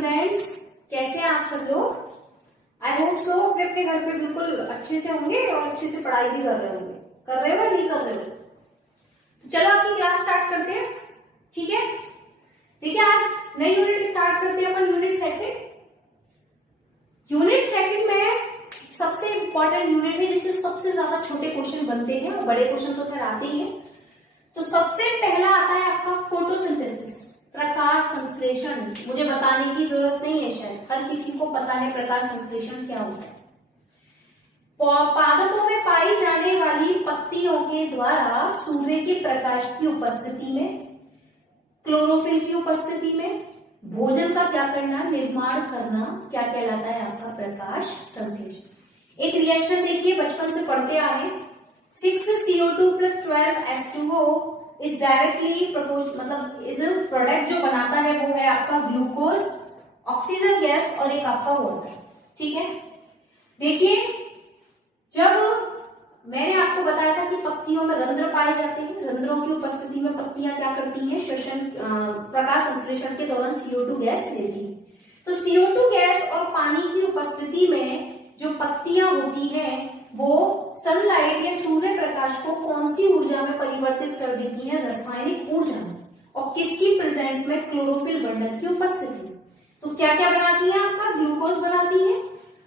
Students, कैसे हैं आप सब लोग। आई होप सो अपने अपने घर पे बिल्कुल अच्छे से होंगे और अच्छे से पढ़ाई भी कर रहे होंगे। कर रहे हो या नहीं कर रहे हो? तो चलो अपनी क्लास स्टार्ट करते हैं। ठीक है, देखिए आज नई यूनिट स्टार्ट करते हैं अपन। यूनिट सेकंड में सबसे इंपॉर्टेंट यूनिट है जिससे सबसे ज्यादा छोटे क्वेश्चन बनते हैं और बड़े क्वेश्चन तो खैर आते ही हैं। तो सबसे पहला आता है आपका फोटोसिंथेसिस, प्रकाश संश्लेषण। मुझे बताने की जरूरत नहीं है, शायद हर किसी को पता है प्रकाश संश्लेषण क्या होता है। पादपों में पाई जाने वाली पत्तियों के द्वारा सूर्य के प्रकाश की उपस्थिति में, क्लोरोफिल की उपस्थिति में भोजन का क्या करना, निर्माण करना, क्या कहलाता है आपका प्रकाश संश्लेषण। एक रिएक्शन देखिए, बचपन से पढ़ते आ रहे, 6 CO2 + 12 H2O इज डायरेक्टली मतलब इज प्रोडक्ट जो बनाता है वो है आपका ग्लूकोज, ऑक्सीजन गैस और एक आपका वाटर। ठीक है, देखिए जब मैंने आपको बताया था कि पत्तियों में रंध्र पाए जाते हैं, रंध्रों की उपस्थिति में पत्तियां क्या करती हैं, श्वसन प्रकाश संश्लेषण के दौरान CO2 गैस लेती है। तो CO2 गैस और पानी की उपस्थिति में जो पत्तियां होती हैं वो सनलाइट या सूर्य प्रकाश को कौन सी ऊर्जा में परिवर्तित कर देती है, रासायनिक ऊर्जा में, और किसकी प्रेजेंट में, क्लोरोफिल बंडल की उपस्थिति में। तो क्या क्या बनाती है आपका, ग्लूकोज बनाती है,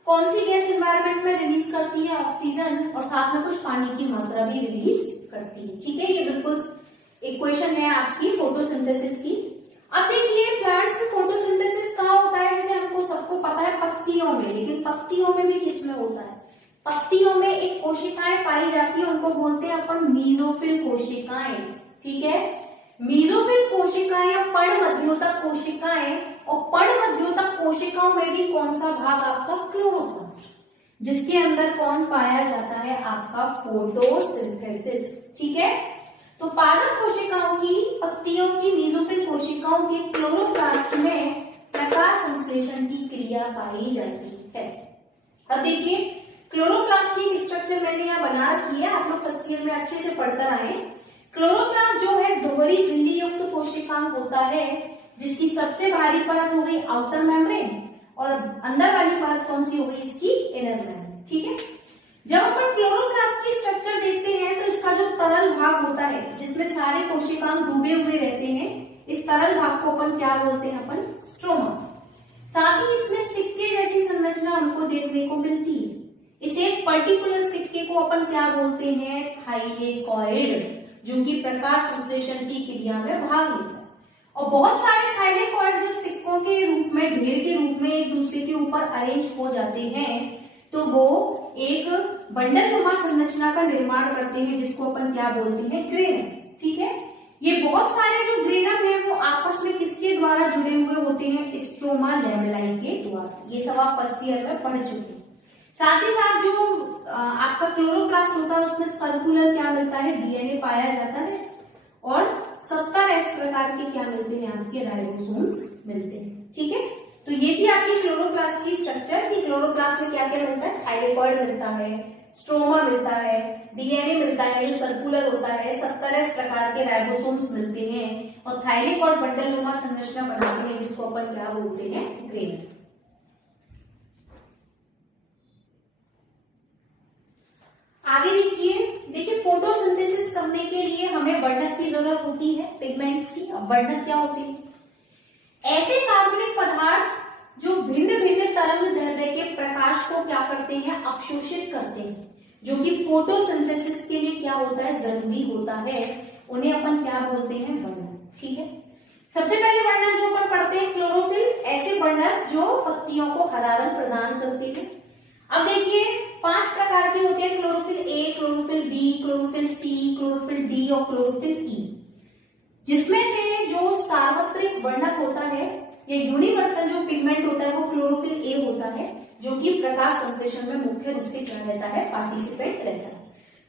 कौन सी गैस एनवायरमेंट में रिलीज करती है, ऑक्सीजन, और साथ में कुछ पानी की मात्रा भी रिलीज करती है। ठीक है, ये बिल्कुल इक्वेशन है आपकी फोटोसिंथेसिस की। अब देखिए प्लांट्स में फोटोसिंथेसिस कहाँ होता है, जैसे हमको सबको पता है पत्तियों में, लेकिन पत्तियों में भी किसमें होता है, पत्तियों में एक कोशिकाएं पाई जाती है, उनको बोलते हैं अपन मीजोफिल कोशिकाएं। ठीक है, मीजोफिल कोशिकाएं या पर्णमध्योतक कोशिकाएं, और पर्णमध्योतक कोशिकाओं में भी कौन सा भाग आपका, क्लोरोप्लास्ट, जिसके अंदर कौन पाया जाता है आपका फोटोसिंथेसिस। ठीक है, तो पादप कोशिकाओं की, पत्तियों की मीजोफिल कोशिकाओं के क्लोरोप्लास्ट में प्रकाश संश्लेषण की क्रिया पाई जाती है। अब देखिए क्लोरोप्लास्ट की स्ट्रक्चर मैंने यहाँ बना रखी है, आप लोग फर्स्ट ईयर में अच्छे से पढ़कर आए। क्लोरोप्लास्ट जो है दोहरी झिल्ली युक्त कोशिकांग होता है, जिसकी सबसे बाहरी परत हो गई आउटर मेम्ब्रेन और अंदर वाली परत कौन सी हो गई, इसकी इनर मेम्ब्रेन। ठीक है, जब अपन क्लोरोप्लास्ट की स्ट्रक्चर देखते हैं तो इसका जो तरल भाग होता है, जिसमें सारे कोशिकांग डूबे हुए रहते हैं, इस तरल भाग को अपन क्या बोलते हैं, अपन स्ट्रोमा। साथ ही इसमें सिक्के जैसी संरचना हमको देखने को मिलती है। इसे एक पर्टिकुलर सिक्के को अपन क्या बोलते हैं, थाइलेकॉइड, जो कि प्रकाश संश्लेषण की क्रिया में भाग लेता है। और बहुत सारे थाइलेकॉइड जो सिक्कों के रूप में, ढेर के रूप में एक दूसरे के ऊपर अरेंज हो जाते हैं, तो वो एक बंडल नुमा संरचना का निर्माण करते हैं, जिसको अपन क्या बोलते हैं, ग्रेनम। ठीक है, ये बहुत सारे जो ग्रेनम है वो आपस में किसके द्वारा जुड़े हुए होते हैं, स्ट्रोमा लैमेलाई के द्वारा। ये सब आप फर्स्ट ईयर में पढ़ चुके हैं। साथ ही साथ जो आपका क्लोरोप्लास्ट होता है उसमें सर्कुलर क्या मिलता है, डीएनए पाया जाता है, और 70 प्रकार के क्या मिलते हैं, आपके राइबोसोम्स मिलते हैं। ठीक है, तो ये थी आपकी क्लोरोप्लास्ट की स्ट्रक्चर कि क्लोरोप्लास्ट में क्या क्या मिलता है, थाइलेकॉइड मिलता है, स्ट्रोमा मिलता है, डीएनए मिलता है, सर्कुलर होता है, 70 प्रकार के राइबोसोम्स मिलते हैं, और थाइलेकॉइड बंडल नुमा संरचना बनाते हैं, जिसको अपन क्या बोलते हैं, ग्रेन। आगे देखिए फोटोसिंथेसिस करने के लिए हमें वर्णक की जरूरत होती है, पिगमेंट्स की। अब वर्णक क्या होते हैं, ऐसे कार्बनिक पदार्थ जो भिन्न भिन्न तरंग दैर्ध्य के प्रकाश को क्या करते हैं, अवशोषित करते हैं, जो कि फोटोसिंथेसिस के लिए क्या होता है, जरूरी होता है, उन्हें अपन क्या बोलते हैं, वर्णक। ठीक है, सबसे पहले वर्णक जो अपन पढ़ते हैं क्लोरोफिल, ऐसे वर्णक जो पत्तियों को हरा रंग प्रदान करते हैं। अब देखिए 5 प्रकार के होते हैं, chlorophyll A, chlorophyll B, chlorophyll C, chlorophyll D और क्लोरोफिल ई। जिसमें से जो सार्वत्रिक वर्णक होता है या यूनिवर्सल जो पिगमेंट होता है वो क्लोरोफिल ए होता है, जो कि प्रकाश संश्लेषण में मुख्य रूप से क्या रहता है, पार्टिसिपेंट रहता है।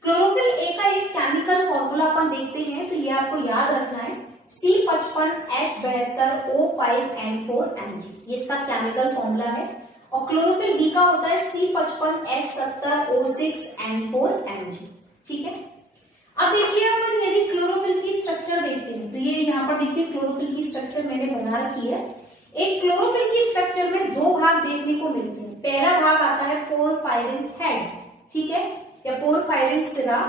क्लोरोफिल ए का एक केमिकल फॉर्मूला अपन देखते हैं, तो ये आपको याद रखना है, C55H72O5N4Mg, ये इसका केमिकल फॉर्मूला है। और क्लोरोफिल बी का होता है C55H70O6N4Mg। ठीक है, अब देखिए अपन यदि क्लोरोफिल की स्ट्रक्चर देखते हैं तो ये यहाँ पर देखिए क्लोरोफिल की स्ट्रक्चर मैंने बना रखी है। एक क्लोरोफिल की स्ट्रक्चर में दो भाग देखने को मिलते हैं। पहला भाग आता है पोरफायरिन हेड, ठीक है, या पोरफायरिन सिरा,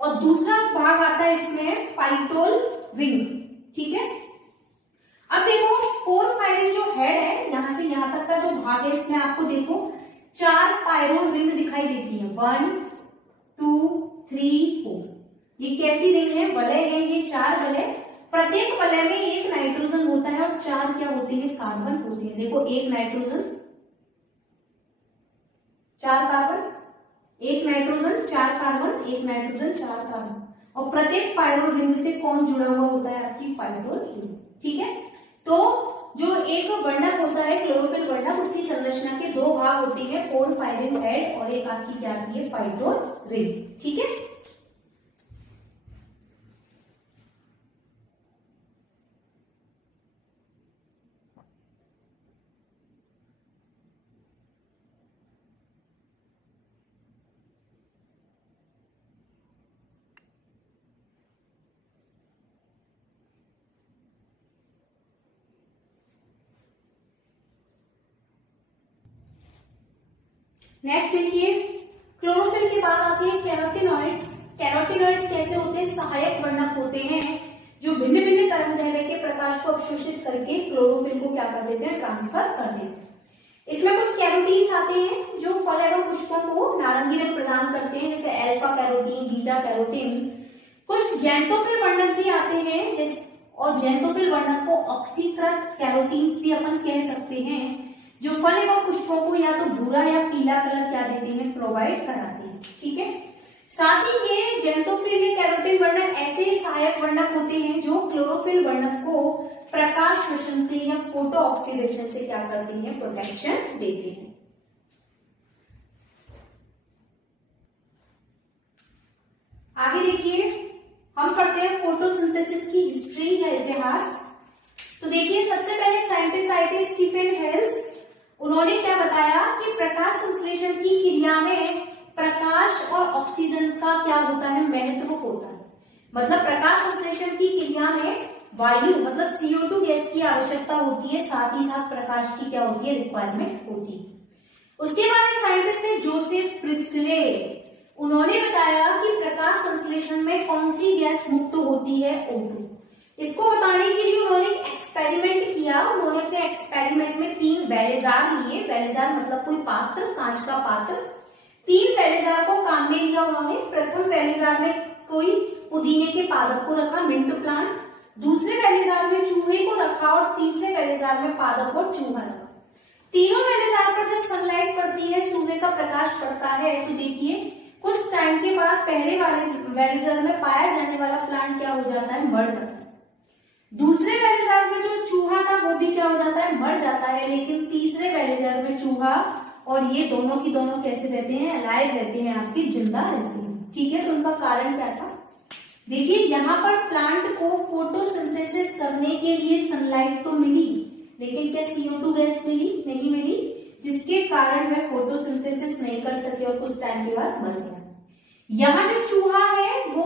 और दूसरा भाग आता है इसमें फाइटोल रिंग, ठीक है। अब देखो पोरफायरिन जो हेड है, यहां से यहां तक का जो भाग है, इसमें आपको देखो 4 पायरोल रिंग दिखाई देती है, 1 2 3 4। ये कैसी रिंग है? वलय है, ये 4 वलय। प्रत्येक वलय में एक नाइट्रोजन होता है और 4 क्या होते हैं? कार्बन होते हैं। देखो, एक नाइट्रोजन 4 कार्बन, एक नाइट्रोजन 4 कार्बन, एक नाइट्रोजन 4 कार्बन, और प्रत्येक पायरोल रिंग से कौन जुड़ा हुआ होता है? आपकी फाइटोल रिंग, ठीक है। तो जो एक वर्णक होता है क्लोरोफिल वर्णक, उसकी संरचना के दो भाग होते हैं, पोरफायरिन हेड और एक आपकी क्या आती है? फाइटोल रिंग, ठीक है। नेक्स्ट देखिए, क्लोरोफिल के बाद आती है कैरोटीनॉइड्स। कैरोटीनॉइड्स कैसे होते हैं? सहायक वर्णक होते हैं जो भिन्न भिन्न तरंगदैर्घ्य के प्रकाश को अवशोषित करके क्लोरोफिल को क्या कर देते हैं? ट्रांसफर कर देते हैं। इसमें कुछ कैरोटीन्स आते हैं जो फल एवं पुष्पों को नारंगी रंग प्रदान करते हैं, जैसे अल्फा कैरोटीन, बीटा कैरोटीन। कुछ जैंतोफिल वर्णक भी आते हैं, और जैंतोफिल वर्णक को ऑक्सीकृत कैरोटीन्स भी अपन कह सकते हैं, जो फल एवं पुष्पों को या तो भूरा या पीला कलर क्या देते हैं? प्रोवाइड कराते हैं, ठीक है। साथ ही ये जैंतोफिल या कैरोटीन वर्णक ऐसे सहायक वर्णक होते हैं जो क्लोरोफिल वर्णक को प्रकाश शोषण से या फोटो ऑक्सीडेशन से क्या करते हैं? प्रोटेक्शन देते हैं। आगे देखिए, हम पढ़ते हैं फोटोसिंथेसिस की हिस्ट्री या इतिहास। तो देखिए, सबसे पहले साइंटिस्ट आए थे स्टीफन हेल्स। उन्होंने क्या बताया कि प्रकाश संश्लेषण की क्रिया में प्रकाश और ऑक्सीजन का क्या होता है? महत्व होता है। मतलब प्रकाश संश्लेषण की क्रिया में वायु मतलब CO2 गैस की आवश्यकता होती है, साथ ही साथ प्रकाश की क्या होती है? रिक्वायरमेंट होती है। उसके बाद साइंटिस्ट थे जोसेफ प्रिस्टले। उन्होंने बताया कि प्रकाश संश्लेषण में कौन सी गैस मुक्त होती है? O2। इसको बताने के लिए उन्होंने एक एक्सपेरिमेंट किया। उन्होंने अपने एक्सपेरिमेंट में 3 बैलेजार लिए। बैलेजार मतलब कोई पात्र, कांच का पात्र। 3 बैलेजार को काम में लिया उन्होंने। प्रथम बैलेजार में कोई पुदीने के पादप को रखा, मिंट प्लांट। दूसरे बैलेजार में चूहे को रखा और तीसरे बैलेजार में पादप और चूहा रखा। तीनों बैलेजार पर जब सनलाइट पड़ती है, सूर्य का प्रकाश पड़ता है, तो देखिए कुछ टाइम के बाद पहले वाले बैलेजार में पाया जाने वाला प्लांट क्या हो जाता है? मर जाता है। दूसरे बैलेजार में जो चूहा था वो भी क्या हो जाता है? मर जाता है। लेकिन तीसरे बैलेजार में चूहा और ये दोनों की दोनों कैसे रहते हैं? अलाइव रहते हैं, आपकी जिंदा रहते हैं, ठीक है। तो उनका कारण क्या था? देखिए, यहाँ पर प्लांट को फोटोसिंथेसिस करने के लिए सनलाइट तो मिली, लेकिन क्या CO2 गैस मिली? नहीं मिली, जिसके कारण वह फोटोसिंथेसिस नहीं कर सके और कुछ टाइम के बाद मर गया। यहाँ जो चूहा है वो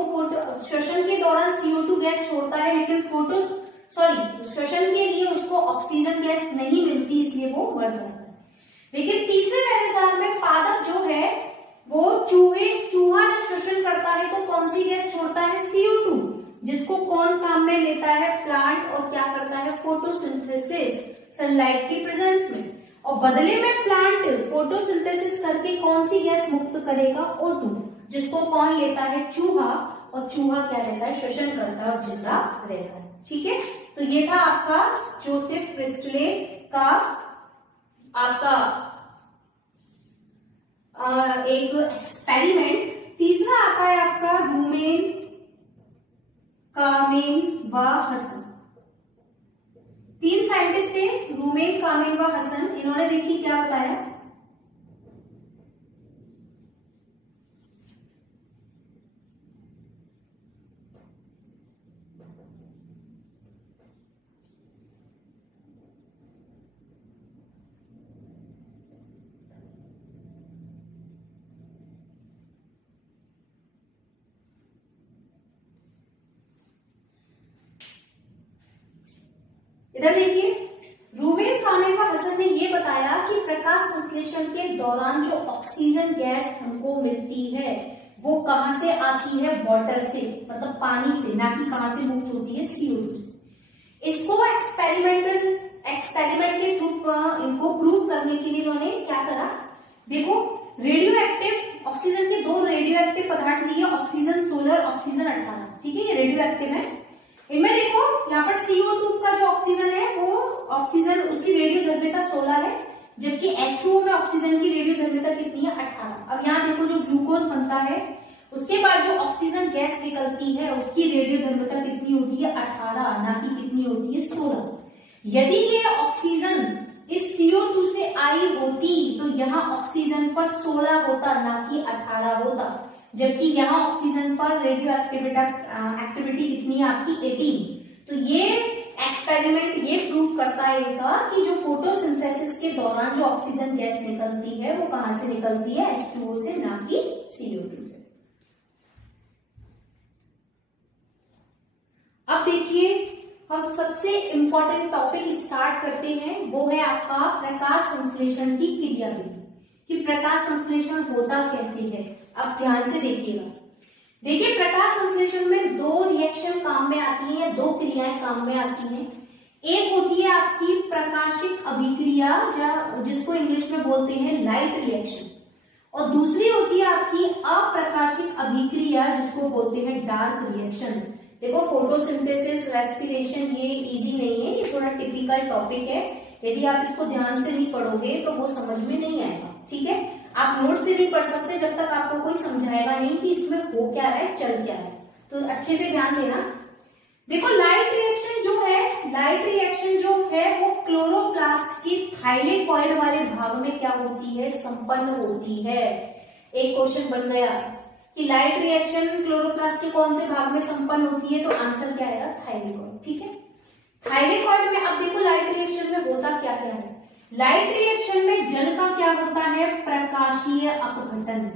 श्वसन के दौरान CO2 गैस छोड़ता है, लेकिन श्वसन के लिए उसको ऑक्सीजन गैस नहीं मिलती, इसलिए वो मर जाता है। लेकिन तीसरे बैलेजार में पादप जो है वो चूहा जब श्वसन करता है तो कौन सी गैस छोड़ता है? CO2, जिसको कौन काम में लेता है? प्लांट, और क्या करता है? फोटोसिंथेसिस, सनलाइट की प्रेजेंस में। और बदले में प्लांट फोटोसिंथेसिस करके कौन सी गैस मुक्त करेगा? O2, जिसको कौन लेता है? चूहा, और चूहा क्या रहता है? श्वसन करता है और जिंदा रहता है, ठीक है। तो ये था आपका जोसेफ प्रिस्टले का आपका एक एक्सपेरिमेंट। तीसरा आता है आपका रूमेन, कामेन व हसन। 3 साइंटिस्ट थे, रूमेन, कामेन व हसन। इन्होंने देखिए क्या बताया? इधर देखिए, रूमेन, हामिद व हसन ने ये बताया कि प्रकाश संश्लेषण के दौरान जो ऑक्सीजन गैस हमको मिलती है वो कहां से आती है, वाटर से, मतलब पानी से, ना कि कहां से मुक्त होती है, CO2 से। इसको एक्सपेरिमेंट के थ्रू इनको प्रूव करने के लिए उन्होंने क्या करा, देखो रेडियो एक्टिव ऑक्सीजन के 2 रेडियो एक्टिव पदार्थ लिए, ऑक्सीजन 16, ऑक्सीजन 18, ठीक है, ये रेडियो एक्टिव है। इनमें देखो यहाँ पर CO2 का जो ऑक्सीजन है वो ऑक्सीजन उसकी रेडियो धारिता 16 है, जबकि H2O में ऑक्सीजन की रेडियो धारिता कितनी है, 18। अब यहाँ देखो जो ग्लूकोज बनता है उसके बाद जो ऑक्सीजन गैस निकलती है उसकी रेडियो धारिता कितनी होती है, 18, ना कि कितनी होती है, 16। यदि ये ऑक्सीजन इस CO2 से आई होती तो यहाँ ऑक्सीजन पर 16 होता, ना कि 18 होता, जबकि यहाँ ऑक्सीजन पर रेडियो एक्टिविटी कितनी है आपकी, 18। तो ये एक्सपेरिमेंट ये प्रूव करता है कि जो फोटोसिंथेसिस के दौरान जो ऑक्सीजन गैस निकलती है वो कहां से निकलती है, H2O से, ना कि CO2 से। अब देखिए हम सबसे इंपॉर्टेंट टॉपिक स्टार्ट करते हैं, वो है आपका प्रकाश संश्लेषण की क्रियाविधि, कि प्रकाश संश्लेषण होता कैसे है। अब ध्यान से देखिएगा, देखिए प्रकाश संश्लेषण में 2 रिएक्शन काम में आती है, 2 क्रियाएं काम में आती हैं। एक होती है आपकी प्रकाशिक अभिक्रिया, जिसको इंग्लिश में बोलते हैं लाइट रिएक्शन, और दूसरी होती है आपकी अप्रकाशिक अभिक्रिया, जिसको बोलते हैं डार्क रिएक्शन। देखो फोटोसिंथेसिस, रेस्पिरेशन ये इजी नहीं है, ये थोड़ा टिपिकल टॉपिक है, यदि आप इसको ध्यान से नहीं पढ़ोगे तो वो समझ में नहीं आएगा, ठीक है। आप नोट से नहीं पढ़ सकते जब तक आपको कोई समझाएगा नहीं कि इसमें हो क्या रहा है, चल क्या है, तो अच्छे से ध्यान देना। देखो लाइट रिएक्शन जो है वो क्लोरोप्लास्ट की थाइलेकॉइड वाले भाग में क्या होती है, संपन्न होती है। एक क्वेश्चन बन गया कि लाइट रिएक्शन क्लोरोप्लास्ट के कौन से भाग में संपन्न होती है, तो आंसर क्या आएगा, थाइलेकॉइड, ठीक है। थाइलेकॉइड में अब देखो लाइट रिएक्शन में होता क्या क्या है। लाइट रिएक्शन में जल का क्या होता है, प्रकाशीय अपघटन,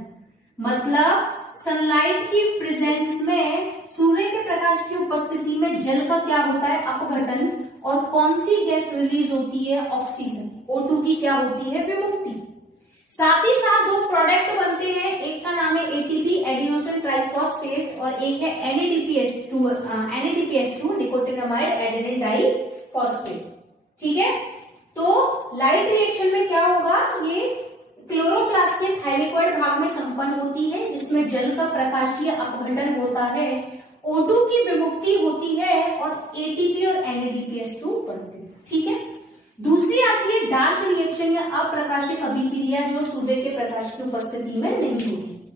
मतलब सनलाइट की प्रेजेंस में, सूर्य के प्रकाश की उपस्थिति में जल का क्या होता है, अपघटन, और कौन सी गैस रिलीज होती है, ऑक्सीजन, O2 की क्या होती है, विमुक्ति। साथ ही साथ 2 प्रोडक्ट बनते हैं, एक का नाम है ATP एडिनोसिन ट्राइफॉस्फेट, और एक है NADPH2 निकोटिनामाइड एडेनिन डाइफॉस्फेट, ठीक है। तो लाइट रिएक्शन में क्या होगा, ये क्लोरोप्लास्ट के थाइलेकॉइड भाग में संपन्न होती है, जिसमें जल का प्रकाशीय अपघटन होता है, O2 की विमुक्ति होती है, और ATP और NADPH2 बनते हैं, ठीक है। दूसरी आती है डार्क रिएक्शन या अप्रकाशिक अभिक्रिया, जो सूर्य के प्रकाश की उपस्थिति में नहीं होती।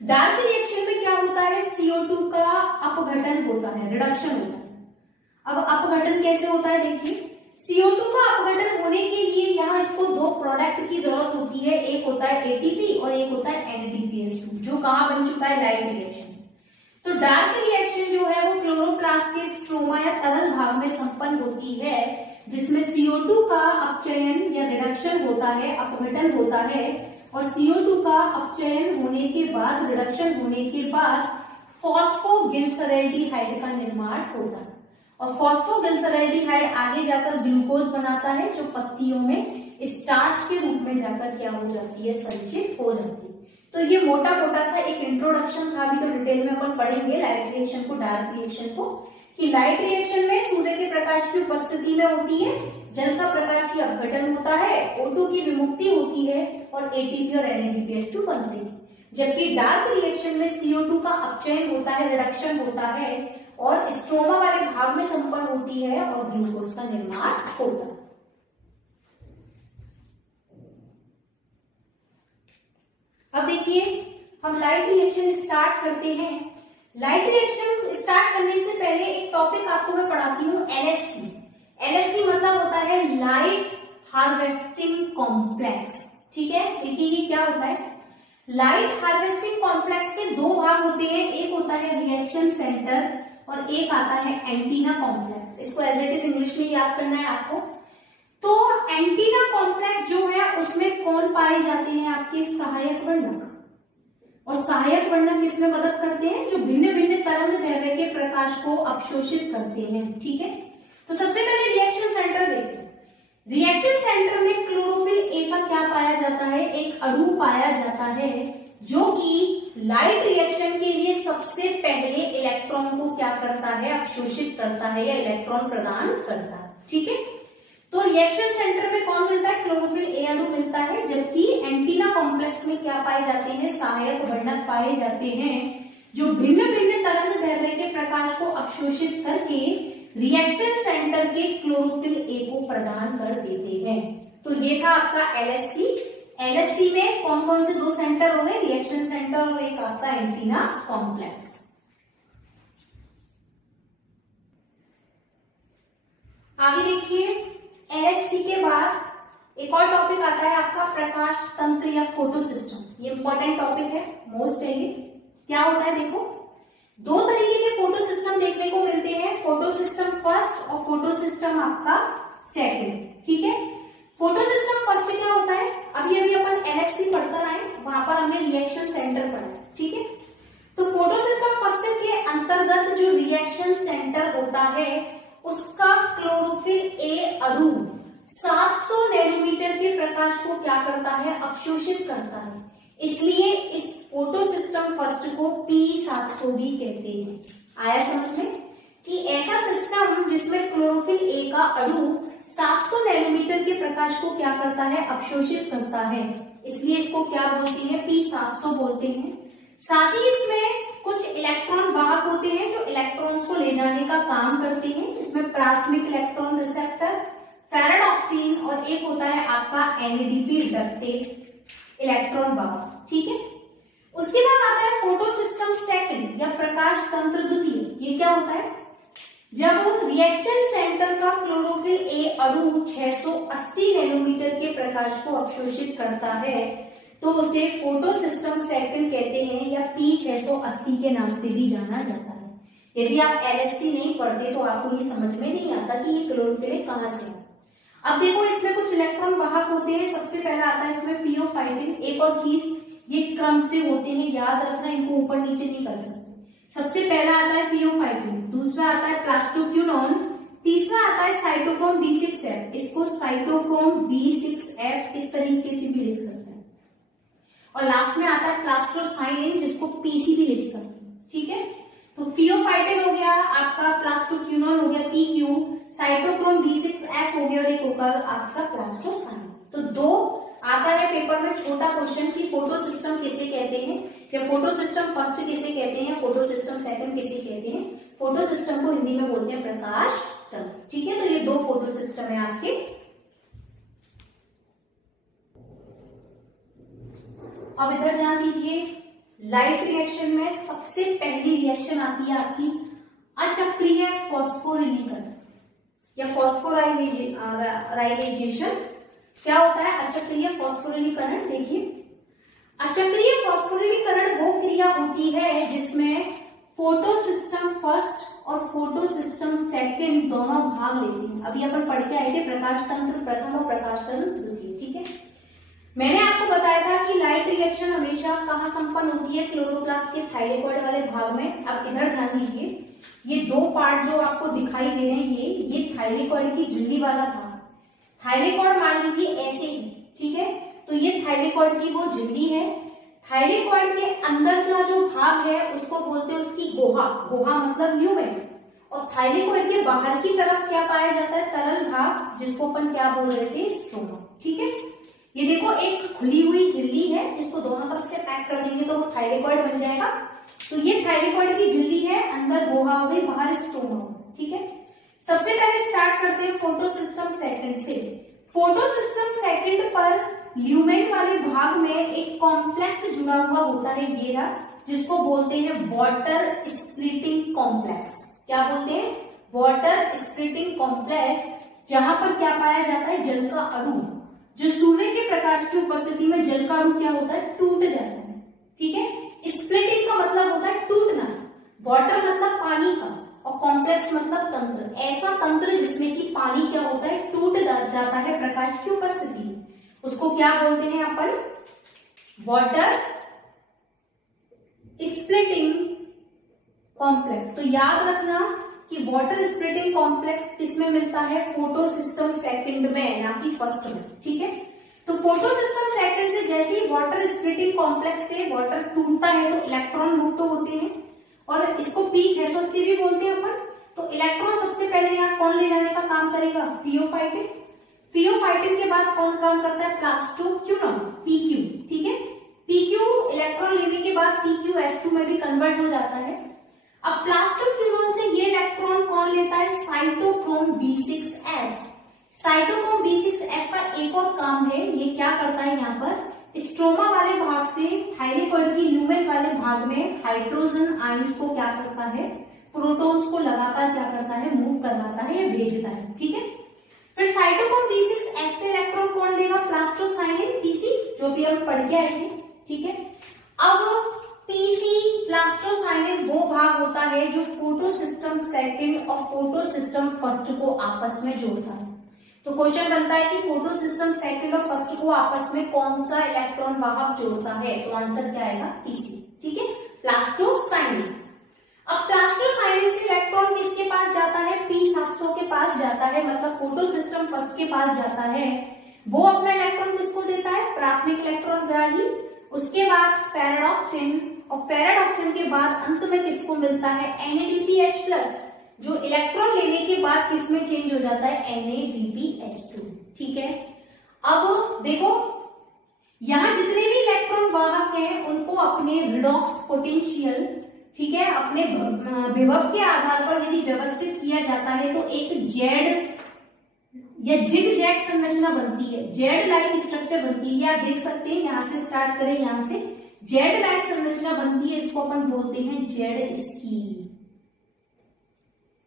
डार्क रिएक्शन में क्या होता है, CO2 का अपघटन होता है, रिडक्शन होता है। अब अपघटन कैसे होता है, देखिए CO2 का अपघटन होने के लिए यहाँ इसको 2 प्रोडक्ट की जरूरत होती है, एक होता है ATP और एक होता है NADPH2, जो कहाँ बन चुका है, लाइट रिएक्शन। तो डार्क रिएक्शन जो है वो क्लोरोप्लास्ट के स्ट्रोमा या तरल भाग में संपन्न होती है, जिसमें CO2 का अपचयन या रिडक्शन होता है, अपघटन होता है, और CO2 का अपचयन होने के बाद, रिडक्शन होने के बाद फॉस्फोग्लिसरैल्डिहाइड का निर्माण होता है, और फॉस्फोग्लिसरैल्डिहाइड आगे जाकर ग्लूकोज बनाता है, जो पत्तियों में स्टार्च के रूप में जाकर क्या हो जाती है, संचित हो जाती है। तो ये मोटा मोटा सा एक इंट्रोडक्शन था, अभी तो डिटेल में अपन पढ़ेंगे लाइट रिएक्शन को, डार्क रिएक्शन को, कि लाइट रिएक्शन में सूर्य के प्रकाश की उपस्थिति में होती है, जल का प्रकाशीय अपघटन होता है, O2 की विमुक्ति होती है, और ATP और NADPH2 बनते हैं। जबकि डार्क रिएक्शन में CO2 का अपचयन होता है, रिडक्शन होता है, और स्ट्रोमा वाले भाग में संपन्न होती है, और ग्लूकोज का निर्माण होता है। अब देखिए हम लाइट रिएक्शन स्टार्ट करते हैं। लाइट रिएक्शन स्टार्ट करने से पहले एक टॉपिक आपको मैं पढ़ाती हूँ, LHC। LHC मतलब होता है लाइट हार्वेस्टिंग कॉम्प्लेक्स, ठीक है। देखिए ये क्या होता है, लाइट हार्वेस्टिंग कॉम्प्लेक्स के 2 भाग होते हैं, एक होता है रिएक्शन सेंटर और एक आता है एंटीना कॉम्प्लेक्स। इसको एज इट इज इंग्लिश में याद करना है आपको। तो एंटीना कॉम्प्लेक्स जो है उसमें कौन पाए जाते हैं, आपके सहायक वर्णक, और सहायक वर्णक किसमें मदद करते हैं, जो भिन्न भिन्न तरंग दैर्ध्य के प्रकाश को अवशोषित करते हैं, ठीक है। तो सबसे पहले रिएक्शन सेंटर देखते हैं। पाया जाता है, एक अणु पाया जाता है जो कि लाइट रिएक्शन के लिए सबसे पहले इलेक्ट्रॉन को क्या करता है, अवशोषित करता है या इलेक्ट्रॉन प्रदान करता है। ठीक है, तो रिएक्शन सेंटर में कौन मिलता है, क्लोरोफिल ए अणु मिलता है, जबकि एंटीना कॉम्प्लेक्स में क्या पाए जाते हैं, सहायक वर्णक पाए जाते हैं जो भिन्न भिन्न तरंग दैर्ध्य के प्रकाश को अवशोषित करके रिएक्शन सेंटर के क्लोरोफिल ए को प्रदान कर देते हैं। तो ये था आपका एलएचसी। एलएचसी में कौन कौन से दो सेंटर हो गए, रिएक्शन सेंटर और एक आपका एंटीना कॉम्प्लेक्स। आगे देखिए, एलएचसी के बाद एक और टॉपिक आता है आपका प्रकाश तंत्र या फोटो सिस्टम। ये इंपॉर्टेंट टॉपिक है, मोस्ट है। ये क्या होता है, देखो दो तरीके के फोटो सिस्टम देखने को मिलते हैं, फोटो सिस्टम फर्स्ट और फोटो सिस्टम आपका सेकंड। ठीक है, फोटो सिस्टम फर्स्ट में क्या होता है, अभी अपन एलएचसी पढ़कर आए, वहां पर हमने रिएक्शन सेंटर पढ़ा। ठीक है, तो फोटो सिस्टम फर्स्ट के अंतर्गत जो रिएक्शन सेंटर होता है उसका क्लोरोफिल ए अणु 700 नैनोमीटर के प्रकाश को क्या करता है, अवशोषित करता है। इसलिए इस फोटो सिस्टम फर्स्ट को P700 भी कहते हैं। आया समझ में कि ऐसा सिस्टम जिसमें क्लोरोफिल ए का अणु 700 नैनोमीटर के प्रकाश को क्या करता है, अवशोषित करता है, इसलिए इसको क्या बोलते हैं, P700 बोलते हैं। साथ ही इसमें कुछ इलेक्ट्रॉन वाहक होते हैं जो इलेक्ट्रॉन्स को ले जाने का काम करते हैं। इसमें प्राथमिक इलेक्ट्रॉन रिसेप्टर, फेराडॉक्सिन और एक होता है आपका एनएडीपी डक्टेस इलेक्ट्रॉन वाहक। ठीक है, उसके बाद आता है फोटो सिस्टम सेकंड या प्रकाश तंत्र द्वितीय। ये क्या होता है, जब रिएक्शन सेंटर का क्लोरोफिल ए अणु 680 नैनोमीटर के प्रकाश को अवशोषित करता है तो उसे फोटो सिस्टम सेकंड कहते हैं या P680 के नाम से भी जाना जाता है। यदि आप एलएचसी नहीं पढ़ते तो आपको ये समझ में नहीं आता कि ये क्लोरोफिल ए कहां से है। अब देखो इसमें कुछ इलेक्ट्रॉन वाहक होते हैं, सबसे पहला आता है इसमें पीओ5। एक और चीज, ये क्रम से होते हैं, याद रखना, इनको ऊपर नीचे नहीं कर सकते। सबसे पहला आता है पीओ5, दूसरा आता है प्लास्टोक्यूनोन, तीसरा आता है साइटोक्रोम B6F। इसको साइटोक्रोम B6F इस तरीके से भी लिख सकते हैं, और लास्ट में आता है प्लास्टोसाइन जिसको PC भी लिख सकते हैं। ठीक है, तो पीओ5 हो गया आपका, प्लास्टोक्यूनोन हो गया PQ, साइटोक्रोम B6F हो गया और एक होगा आपका प्लास्टोसाइन। तो दो आता है पेपर में छोटा क्वेश्चन कि फोटो सिस्टम किसे कहते हैं, या फोटो सिस्टम फर्स्ट किसे कहते हैं, फोटो सिस्टम सेकंड किसे कहते हैं। फोटो सिस्टम को हिंदी में बोलते हैं प्रकाश तंत्र। ठीक है, तो ये दो फोटो सिस्टम है आपके। अब इधर ध्यान दीजिए, लाइट रिएक्शन में सबसे पहली रिएक्शन आती है आपकी अचक्रीय फॉस्फोरिलीकरण या फॉस्फोराइलेशन। क्या होता है अचक्रीय फॉस्फोरिलीकरण, देखिए अचक्रीय फॉस्फोरिलीकरण वो क्रिया होती है जिसमें फोटो सिस्टम फर्स्ट और फोटो सिस्टम सेकंड दोनों भाग लेते हैं। अभी अपन पढ़ के आए थे प्रकाश तंत्र प्रथम और प्रकाश तंत्र द्वितीय। ठीक है, मैंने आपको बताया था कि लाइट रिएक्शन हमेशा कहाँ संपन्न होती है, क्लोरोप्लास्ट के थाइलेकॉइड वाले भाग में। अब इधर ध्यान दीजिए, ये दो पार्ट जो आपको दिखाई दे रहे हैं, ये थाइलेकॉइड की झिल्ली वाला भाग। थाइलेकॉइड मान लीजिए ऐसे ही, ठीक है, तो ये थाइलेकॉइड की वो झिल्ली है। थाइलेकॉइड के अंदर का जो भाग है उसको बोलते हैं उसकी गुहा, गुहा मतलब ल्यूमेन। और थाइलेकॉइड के बाहर की तरफ क्या पाया जाता है, तरल भाग, जिसको अपन क्या बोल रहे थे, स्ट्रोमा। ठीक है, ये देखो एक खुली हुई झिल्ली है जिसको दोनों तरफ से पैक कर देंगे तो वो थाइलेकॉइड बन जाएगा। तो ये थाइलेकॉइड की झिल्ली है, अंदर गुहा हो गई, बाहर स्टोमा हो। ठीक है, सबसे पहले स्टार्ट करते हैं फोटो सिस्टम सेकंड से। फोटो सिस्टम सेकंड पर ल्यूमेन वाले भाग में एक कॉम्प्लेक्स जुड़ा हुआ होता है, ये रहा, जिसको बोलते हैं वाटर स्प्लिटिंग कॉम्प्लेक्स। क्या बोलते हैं, वाटर स्प्लिटिंग कॉम्प्लेक्स, जहां पर क्या पाया जाता है, जल का अणु। जो सूर्य के प्रकाश की उपस्थिति में जल का अणु क्या होता है, टूट जाता है। ठीक है, स्प्लिटिंग का मतलब होता है टूटना, वाटर मतलब पानी का, और कॉम्प्लेक्स मतलब तंत्र, ऐसा तंत्र जिसमें कि पानी क्या होता है, टूट जाता है प्रकाश की उपस्थिति में, उसको क्या बोलते हैं अपन, वाटर स्प्लिटिंग कॉम्प्लेक्स। तो याद रखना कि वाटर स्प्लिटिंग कॉम्प्लेक्स किसमें मिलता है, फोटो सिस्टम सेकंड में, ना कि फर्स्ट में। ठीक है, तो फोटोसिस्टम सेकेंड से जैसे ही वाटर स्प्लिटिंग कॉम्प्लेक्स से वाटर टूटता है तो इलेक्ट्रॉन मुक्त होते हैं, और इसको पी 680 भी बोलते हैं अपन। तो इलेक्ट्रॉन सबसे पहले यहाँ कौन ले जाने का काम करेगा? फियोफाइटिन। फियोफाइटिन के बाद कौन काम करता है? Plastoquinone, PQ. ठीक है, पीक्यू इलेक्ट्रॉन लेने के बाद PqS2 में भी कन्वर्ट हो जाता है। अब प्लास्टोक्यूनॉन से ये इलेक्ट्रॉन कौन लेता है? Cytochrome B6F। साइटोक्रोम B6F का एक और काम है, ये क्या करता है? यहाँ पर स्ट्रोमा वाले भाग से थाइरोइड की ल्यूमेन वाले भाग में हाइड्रोजन आयंस को क्या करता है? प्रोटॉन्स को लगातार क्या करता है? मूव करवाता है या भेजता है। ठीक है, फिर साइटोक्रोम B6F से इलेक्ट्रॉन कौन लेगा? प्लास्टोसाइनिन PC, जो भी हम पढ़ के आए थे। ठीक है, अब PC प्लास्टोसाइनिन वो भाग होता है जो फोटोसिस्टम सेकेंड और फोटोसिस्टम फर्स्ट को आपस में जोड़ता है। तो क्वेश्चन बनता है कि फोटोसिस्टम सेकेंड और फर्स्ट को आपस में कौन सा इलेक्ट्रॉन वाहक जोड़ता है? तो आंसर क्या आएगा? PC। ठीक है, प्लास्टोसाइनिन। अब प्लास्टोसाइनिन से इलेक्ट्रॉन किसके पास जाता है? P700 के पास जाता है, मतलब फोटोसिस्टम फर्स्ट के पास जाता है। वो अपना इलेक्ट्रॉन किसको देता है? प्राथमिक इलेक्ट्रॉन ग्राही। उसके बाद फेराडॉक्सिन, और फेराडॉक्सिन के बाद अंत में किसको मिलता है? NADPH+, जो इलेक्ट्रॉन लेने के बाद किसमें चेंज हो जाता है? NADPH2। ठीक है, अब देखो यहां जितने भी इलेक्ट्रॉन वाहक हैं उनको अपने रिडॉक्स पोटेंशियल, ठीक है, अपने विभव के आधार पर यदि व्यवस्थित किया जाता है तो एक जेड या जिग जैग संरचना बनती है, जेड लाइक स्ट्रक्चर बनती है। आप देख सकते हैं, यहां से स्टार्ट करें, यहां से जेड लाइक संरचना बनती है, इसको अपन बोलते हैं जेड स्कीम।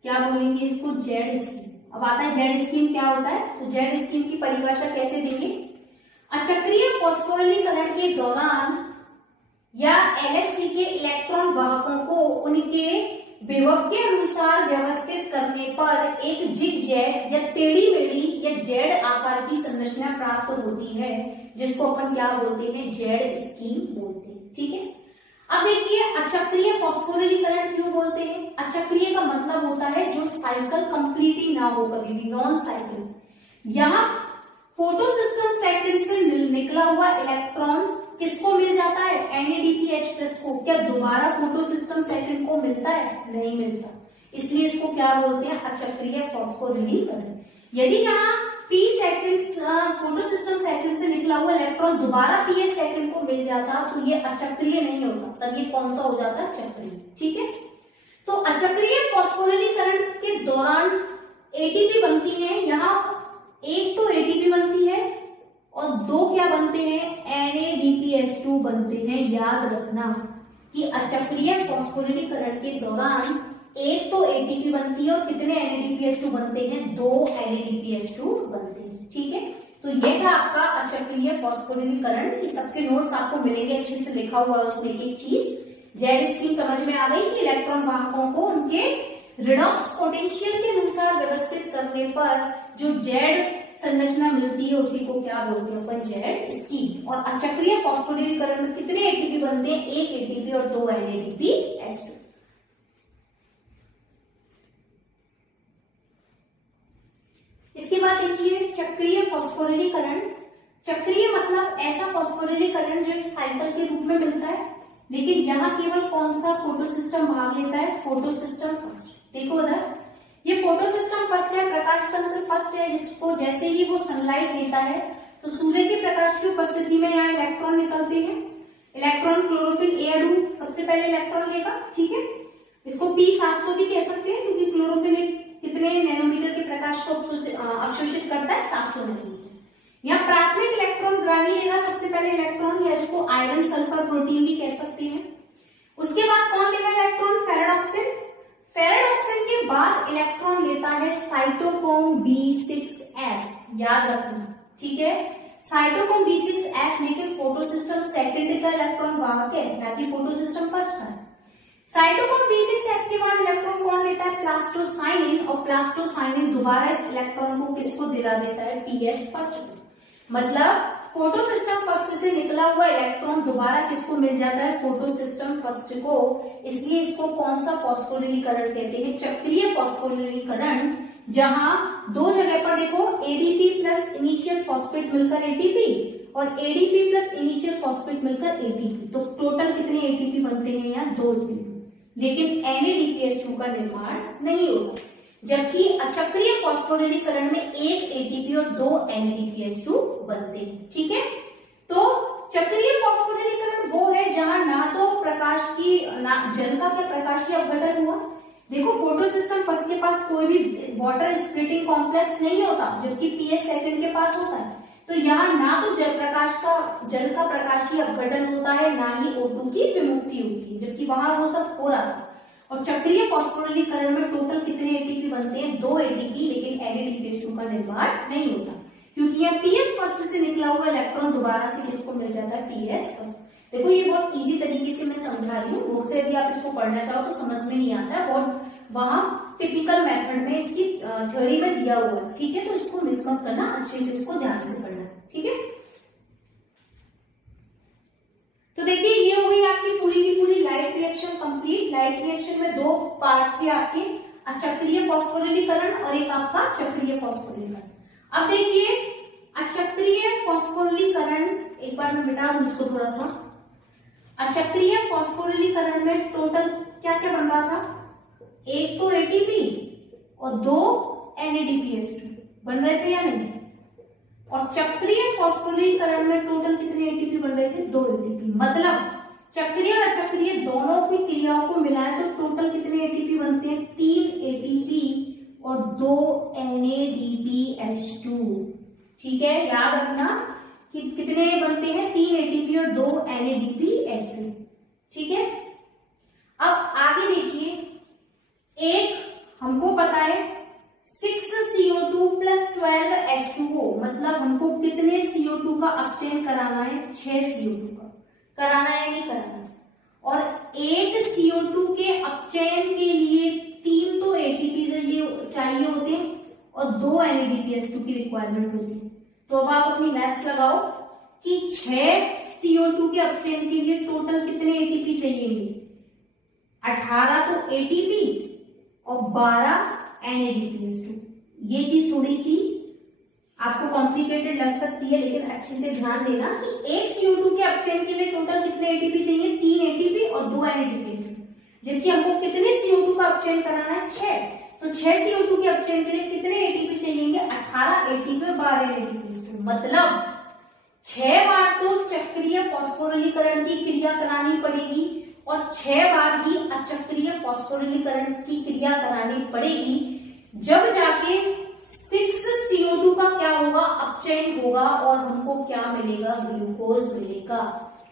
क्या बोलेंगे इसको? Z scheme. अब आता है जेड स्कीम क्या होता है? तो जेड स्कीम की परिभाषा कैसे देंगे? अचक्रीय फास्फोरिलीकरण के दौरान या LHC के इलेक्ट्रॉन वाहकों को उनके विभव के अनुसार व्यवस्थित करने पर एक जिग जैग या टेढ़ी मेढ़ी या जेड आकार की संरचना प्राप्त होती है, जिसको अपन क्या बोलते हैं? जेड स्कीम बोलते हैं। ठीक है, अब देखिए अचक्रीय फास्फोरिलीकरण क्यों बोलते हैं? अचक्रीय का मतलब होता है जो साइकिल कंप्लीट ही ना हो, कभी भी नॉन साइकिल। यहाँ फोटोसिस्टम सेकेंड से निकला हुआ इलेक्ट्रॉन किसको मिल जाता है? NADPH+ को। क्या दोबारा फोटोसिस्टम सेकेंड को मिलता है? नहीं मिलता, इसलिए इसको क्या बोलते हैं? अचक्रीय फास्फोरिलीकरण। यदि यहाँ P सेकेंड फोटोसिस्टम सेकेंड से निकला हुआ इलेक्ट्रॉन दोबारा PS सेकेंड को मिल जाता तो ये अचक्रीय नहीं होता, तब ये कौन सा हो जाता? चक्रीय। ठीक है, तो अचक्रीय फास्फोरिलीकरण के दौरान ATP बनती है, यहाँ एक तो ATP बनती है और दो क्या बनते हैं? NADPH2 बनते हैं। याद रखना कि अचक्रीय फास्फोरिलीकरण के दौरान एक तो ATP बनती है और कितने NADPH2 बनते हैं? 2 NADPH2 बनते हैं। ठीक है, तो ये था आपका अचक्रीय फास्फोरिलीकरण। ये सबके नोट्स आपको मिलेंगे, अच्छे से लिखा हुआ है उसमें एक चीज। जेड स्कीम समझ में आ गई कि इलेक्ट्रॉन वाहकों को उनके रिडॉक्स पोटेंशियल के अनुसार व्यवस्थित करने पर जो जेड संरचना मिलती है उसी को क्या बोलते हैं अपन? Z scheme. और अचक्रीय फास्फोरिलीकरण में कितने ATP बनते हैं? एक ATP और 2 NADPH2। इसके बाद देखिए चक्रीय फास्फोरिलीकरण। चक्रीय मतलब ऐसा फास्फोरिलीकरण जो एक साइकिल के रूप में मिलता है, लेकिन यहाँ केवल कौन सा फोटोसिस्टम भाग लेता है? Photosystem first. देखो उधर, ये फोटोसिस्टम फर्स्ट है, प्रकाश तंत्र फर्स्ट है, जिसको जैसे ही वो सनलाइट लेता है तो सूर्य के प्रकाश की उपस्थिति में यहाँ इलेक्ट्रॉन निकलते हैं। इलेक्ट्रॉन क्लोरोफिल ए अणु सबसे पहले इलेक्ट्रॉन लेगा। ठीक है, इसको P700 भी कह सकते हैं, क्योंकि क्लोरोफिल कितने नैनोमीटर के प्रकाश को अवशोषित करता है? 700 नैनोमीटर। यहाँ प्राथमिक इलेक्ट्रॉन ग्राही लेगा सबसे पहले इलेक्ट्रॉन, या इसको आयरन सल्फर प्रोटीन भी कह सकते हैं। उसके बाद कौन लेगा इलेक्ट्रॉन? फेराडॉक्सिन। फेराडॉक्सिन के बाद इलेक्ट्रॉन लेता है साइटोक्रोम B6F। याद रखना, ठीक है, साइटोक्रोम B6F लेकिन फोटोसिस्टम सेकेंड का इलेक्ट्रॉन वाहक है, ना कि फोटोसिस्टम फर्स्ट का। साइटोक्रोम B6F के बाद इलेक्ट्रॉन कौन लेता है? प्लास्टोसाइनिन। और प्लास्टोसाइनिन दोबारा इस इलेक्ट्रॉन को किसको दिला देता है? PS first. मतलब फोटोसिस्टम फर्स्ट से निकला हुआ इलेक्ट्रॉन दोबारा किसको मिल जाता है? फोटोसिस्टम फर्स्ट को। इसलिए इसको कौन सा फास्फोरिलीकरण कहते हैं? चक्रीय फास्फोरिलीकरण, जहां दो जगह पर पर देखो एडीपी प्लस इनिशियल फॉस्फेट मिलकर एटीपी और एडीपी प्लस इनिशियल फॉस्फेट मिलकर एटीपी, तो टोटल कितने एटीपी बनते हैं यहाँ? 2 एटीपी। लेकिन NADPH2 का निर्माण नहीं होता, जबकि अचक्रीय फॉस्फोरिलीकरण में 1 एटीपी और 2 NADPH2 बनते हैं। ठीक है, तो चक्रीय फॉस्फोरिलीकरण वो है जहां ना तो प्रकाश की ना जल का क्या प्रकाशीय अपघटन हुआ। देखो फोटोसिस्टम फर्स्ट के पास कोई भी वाटर स्प्लिटिंग कॉम्प्लेक्स नहीं होता, जबकि PS सेकंड के पास होता है। तो यहाँ ना तो जल का प्रकाशीय अपघटन होता है, ना ही O2 की विमुक्ति होती है, जबकि वहां वो सब हो रहा था। और चक्रीय फॉस्फोरिलीकरण में टोटल कितने एटीपी बनते हैं? 2 एटीपी, लेकिन NADPH2 का निर्माण नहीं होता, क्योंकि यहाँ PS फर्स्ट से निकला हुआ इलेक्ट्रॉन दोबारा से किसको मिल जाता है? PS first. देखो ये बहुत इजी तरीके से मैं समझा रही हूँ, बुक से यदि आप इसको पढ़ना चाहो तो समझ में नहीं आता है, बहुत वहां टिपिकल मेथड में इसकी थ्योरी में दिया हुआ है। ठीक है, तो इसको मिस मत करना, अच्छे से इसको ध्यान से पढ़ना। ठीक है, तो देखिए ये हो गई आपकी पूरी की पूरी light reaction complete. Light reaction में 2 पार्ट थे आपके, अचक्रीय फॉस्फोरिलीकरण और एक आपका चक्रीय फॉस्फोरिलीकरण। अब देखिए अचक्रीय फॉस्फोरिलीकरण, एक बार मैं मिटा दूं इसको थोड़ा सा। अचक्रीय फॉस्फोरिलीकरण में टोटल क्या क्या बन रहा था? 1 तो एटीपी और 2 NADPH2 बन रहे थे या नहीं? और चक्रीय फॉस्फोरिलीकरण में टोटल कितने एटीपी बन रहे थे? 2 एटीपी। मतलब चक्रीय और अचक्रीय दोनों की क्रियाओं को मिलाए तो टोटल कितने एटीपी बनते हैं? 3 एटीपी और 2 NADPH2। ठीक है, याद रखना कि कितने बनते हैं? 3 एटीपी और 2 NADPH2। ठीक है, अब आगे देखिए, एक हमको पता है 6CO2 प्लस 12H2O, मतलब हमको कितने CO2 का अपचयन कराना है? 6 CO2 का कराना है, नहीं कराना। और एक CO2 के अपचयन के लिए 3 तो एटीपी चाहिए होते हैं और 2 NADPH2 की रिक्वायरमेंट होती है। तो अब आप अपनी मैथ्स लगाओ कि 6 CO2 के अपचयन के लिए टोटल कितने एटीपी चाहिए? 18 तो एटीपी और 12 NADPH2। ये चीज थोड़ी सी आपको कॉम्प्लिकेटेड लग सकती है, लेकिन अच्छे से ध्यान देना कि एक CO2 के अपचयन के लिए टोटल कितने एटीपी चाहिए? 3 एटीपी और 2 NADPH2, जबकि हमको कितने CO2 का अपचयन कराना है? 6। तो 6 CO2 के अपचयन के लिए कितने एटीपी चाहिए? 18 एटीपी और 12 NADPH2। मतलब 6 बार तो चक्रीय फॉस्फोरिलीकरण की क्रिया करानी पड़ेगी और 6 बार ही अचक्रीय फॉस्फोरिलीकरण की क्रिया करानी पड़ेगी, जब जाके 6CO2 का क्या होगा? अपचयन होगा और हमको क्या मिलेगा? ग्लूकोज मिलेगा,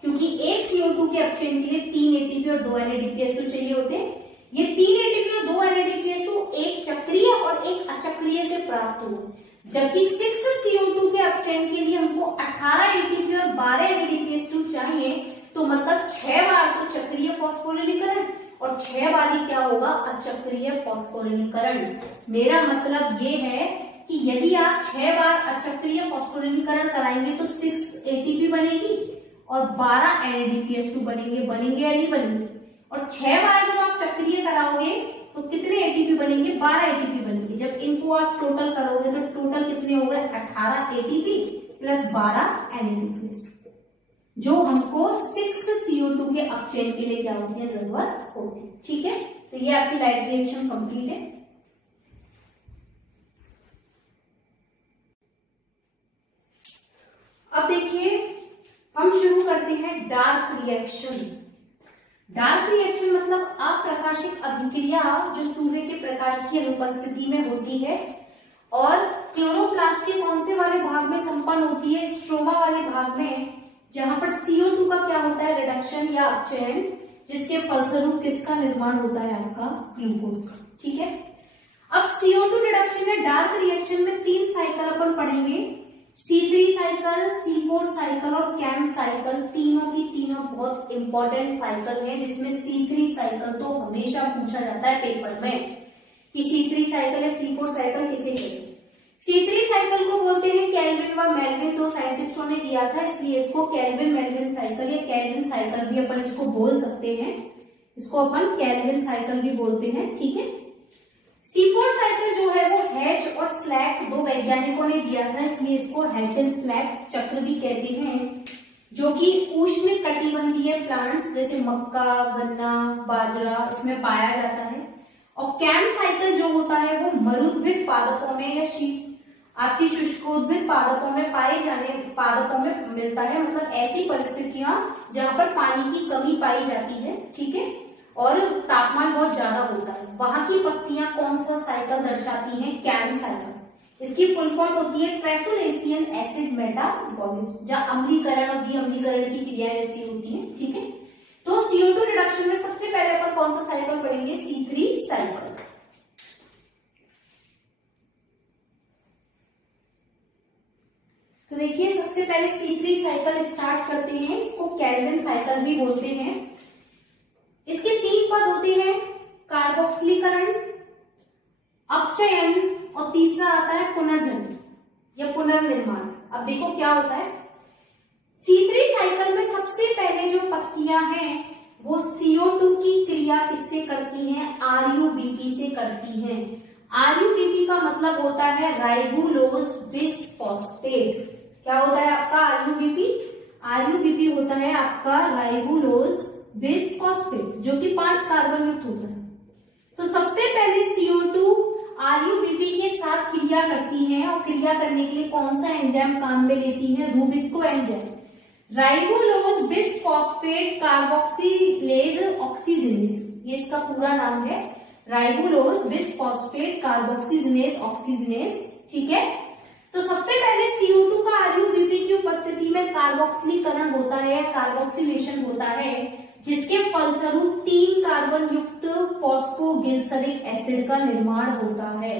क्योंकि एक CO2 के अपचयन के लिए 3 एटीपी और 2 NADPH2 चाहिए होते हैं। ये 3 एटीपी और 2 NADPH2 एक चक्रीय और एक अचक्रीय से प्राप्त हो, जबकि 6CO2 के अपचयन के लिए हमको 18 एटीपी और 12 NADPH2 चाहिए। तो मतलब 6 बार तो चक्रीय फॉस्फोरिलीकरण और 6 बार ही क्या होगा? अचक्रीय फॉस्फोरिलीकरण। मेरा मतलब ये है कि यदि आप 6 बार अचक्रीय फॉस्फोरिलीकरण कराएंगे तो 6 एटीपी बनेगी और 12 NADPH2 बनेंगे या नहीं बनेंगे? और 6 बार जब आप चक्रीय कराओगे तो कितने एटीपी बनेंगे? 12 एटीपी बनेंगे। जब इनको आप टोटल करोगे तो टोटल कितने हो गए? 18 एटीपी प्लस 12 NADPH2, जो हमको 6CO2 के अपचयन के लिए क्या होती है? जरूरत होती है। ठीक है, तो ये आपकी लाइट रिएक्शन कंप्लीट है। अब देखिए हम शुरू करते हैं डार्क रिएक्शन। डार्क रिएक्शन मतलब अप्रकाशित अभिक्रिया जो सूर्य के प्रकाश की अनुपस्थिति में होती है और क्लोरोप्लास्ट के कौन से वाले भाग में संपन्न होती है? स्ट्रोमा वाले भाग में, जहां पर CO2 का क्या होता है? रिडक्शन या अपचयन, जिसके फलस्वरूप किसका निर्माण होता है? आपका ग्लूकोज का। ठीक है, अब CO2 रिडक्शन में डार्क रिएक्शन में 3 साइकिल अपन पढ़ेंगे, C3 साइकिल, C4 साइकिल और कैम साइकिल। तीनों की तीनों बहुत इंपॉर्टेंट साइकिल है, जिसमें C3 साइकिल तो हमेशा पूछा जाता है पेपर में कि C3 साइकिल या C4 साइकिल किसे कहते हैं। C3 साइकिल को बोलते हैं केल्विन व मेल्विन, दो साइंटिस्टों ने दिया था, इसलिए इसको केल्विन मेल्विन साइकिल या केल्विन साइकिल भी अपन इसको बोल सकते हैं। इसको अपन केल्विन साइकिल भी बोलते हैं। ठीक है, C4 साइकिल जो है वो हैच और स्लैक दो वैज्ञानिकों ने दिया था, इसलिए इसको हैच एंड स्लैक चक्र भी कहते हैं, जो कि उष्ण कटिबंधीय प्लांट्स जैसे मक्का, गन्ना, बाजरा इसमें पाया जाता है। और कैम साइकिल जो होता है वो मरुद्भिद पादपों में या आपकी शुष्कोद्भिद पादपों में पाए जाने पादपों में मिलता है, मतलब ऐसी परिस्थितियां जहां पर पानी की कमी पाई जाती है, ठीक है, और तापमान बहुत ज्यादा होता है, वहां की पत्तियां कौन सा साइकिल दर्शाती हैं? CAM cycle. इसकी फुल फॉर्म होती है ट्राइसोलेशियन एसिड मेटाबॉलिज्म, जहां अम्लीकरण और विअम्लीकरण की क्रियाएं ऐसी होती हैं, ठीक है। तो CO2 रिडक्शन में सबसे पहले अपन कौन सा साइकिल पढ़ेंगे? C3 cycle. तो देखिए सबसे पहले C3 साइकिल स्टार्ट करते हैं, इसको केल्विन साइकिल भी बोलते हैं। इसके 3 पद होते हैं, कार्बोक्सिलीकरण, अपचयन और तीसरा आता है पुनर्जनन या पुनर्निर्माण। अब देखो क्या होता है, C3 साइकिल में सबसे पहले जो पत्तियां हैं वो CO2 की क्रिया किससे करती हैं? RUBP से करती हैं। RUBP का मतलब होता है राइबोलोज बिसफॉस्फेट। क्या होता है आपका RUBP? RUBP होता है आपका राइबोलोज बिसफॉस्फेट, जो कि 5 कार्बन युक्त होता है। तो सबसे पहले CO2 RUBP के साथ क्रिया करती है, और क्रिया करने के लिए कौन सा एंजाइम काम में लेती है? Rubisco enzyme. राइबोलोज bisphosphate carboxylase oxygenase, ये इसका पूरा नाम है, राइबोलोज बिसफॉस्फेट कार्बोक्सिलेज ऑक्सीजनेज, ठीक है। तो सबसे पहले CO2 का RUBP की उपस्थिति में कार्बोक्सिलीकरण होता है, कार्बोक्सिलेशन होता है, जिसके फलस्वरूप 3 कार्बन युक्त फॉस्फोग्लिसरिक एसिड का निर्माण होता है,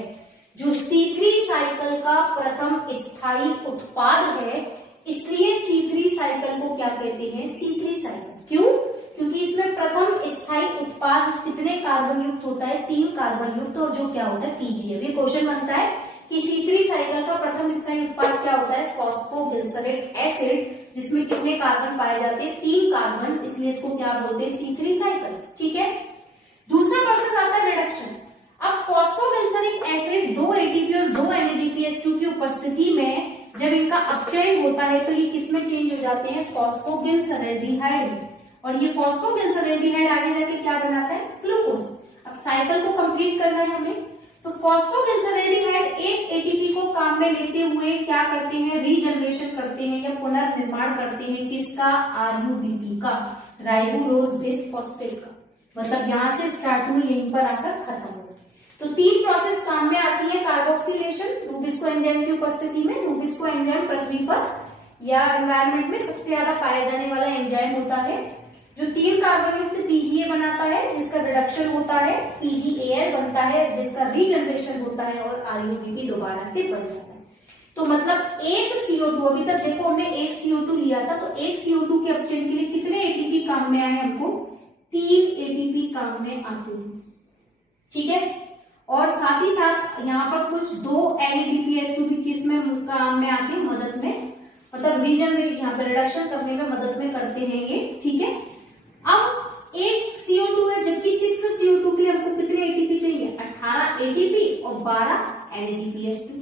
जो C3 साइकिल का प्रथम स्थायी उत्पाद है। इसलिए C3 साइकिल को क्या कहते हैं? C3 cycle. क्यों? क्योंकि इसमें प्रथम स्थायी उत्पाद कितने कार्बन युक्त होता है? 3 कार्बन युक्त, और जो क्या होता है? PGF। ये क्वेश्चन बनता है कि C3 साइकिल का प्रथम स्थायी उत्पाद क्या होता है? फॉस्फोग्लिसरिक एसिड, जिसमें कितने कार्बन पाए जाते हैं? 3 कार्बन, इसलिए इसको क्या बोलते हैं? C3 साइकिल, ठीक है। दूसरा प्रोसेस आता है रिडक्शन। अब फॉस्फोग्लिसरिक एसिड 2 ATP और 2 NADPH2 की उपस्थिति में जब इनका अपचयन होता है तो ये किसमें चेंज हो जाते हैं? फॉस्फोग्लिसरैल्डिहाइड। और ये फॉस्फोग्लिसरैल्डिहाइड आगे जाके क्या बनाता है? ग्लूकोज। अब साइकिल को कंप्लीट करना है हमें, तो फॉस्फोग्लिसरैल्डिहाइड एक ATP को काम में लेते हुए क्या करते हैं? रीजनरेशन करते हैं या पुनर्निर्माण करते हैं, किसका? RUBP का, राइबोलोज बिसफॉस्फेट का। मतलब यहां से स्टार्ट हुई, यहीं पर आकर खत्म हो। तो 3 प्रोसेस काम में आती है, कार्बोक्सिलेशन रूबिस्को एंजाइम की उपस्थिति में। रूबिस्को एंजाइम पृथ्वी पर या एनवायरमेंट में सबसे ज्यादा पाया जाने वाला एंजाइम होता है, जो 3 कार्बन युक्त PGA बनाता है, जिसका रिडक्शन होता है, PGAL बनता है, जिसका रीजनरेशन होता है, और RUBP दोबारा से बन जाता है। तो मतलब एक CO2, अभी तक देखो हमने एक CO2 लिया था, तो एक CO2 के अपचयन के लिए कितने ATP काम में आए? हमको 3 ATP काम में आते हैं, ठीक है। और साथ ही साथ यहाँ पर कुछ 2 NADPH2 भी किसमें काम में आते हैं? मदद में, मतलब रीजन में यहाँ पे रिडक्शन करने में मदद में करते हैं ये, ठीक है। अब एक CO2 है, जबकि 6 CO2 के लिए हमको कितने ATP चाहिए? 18 ATP और 12 NADPH2।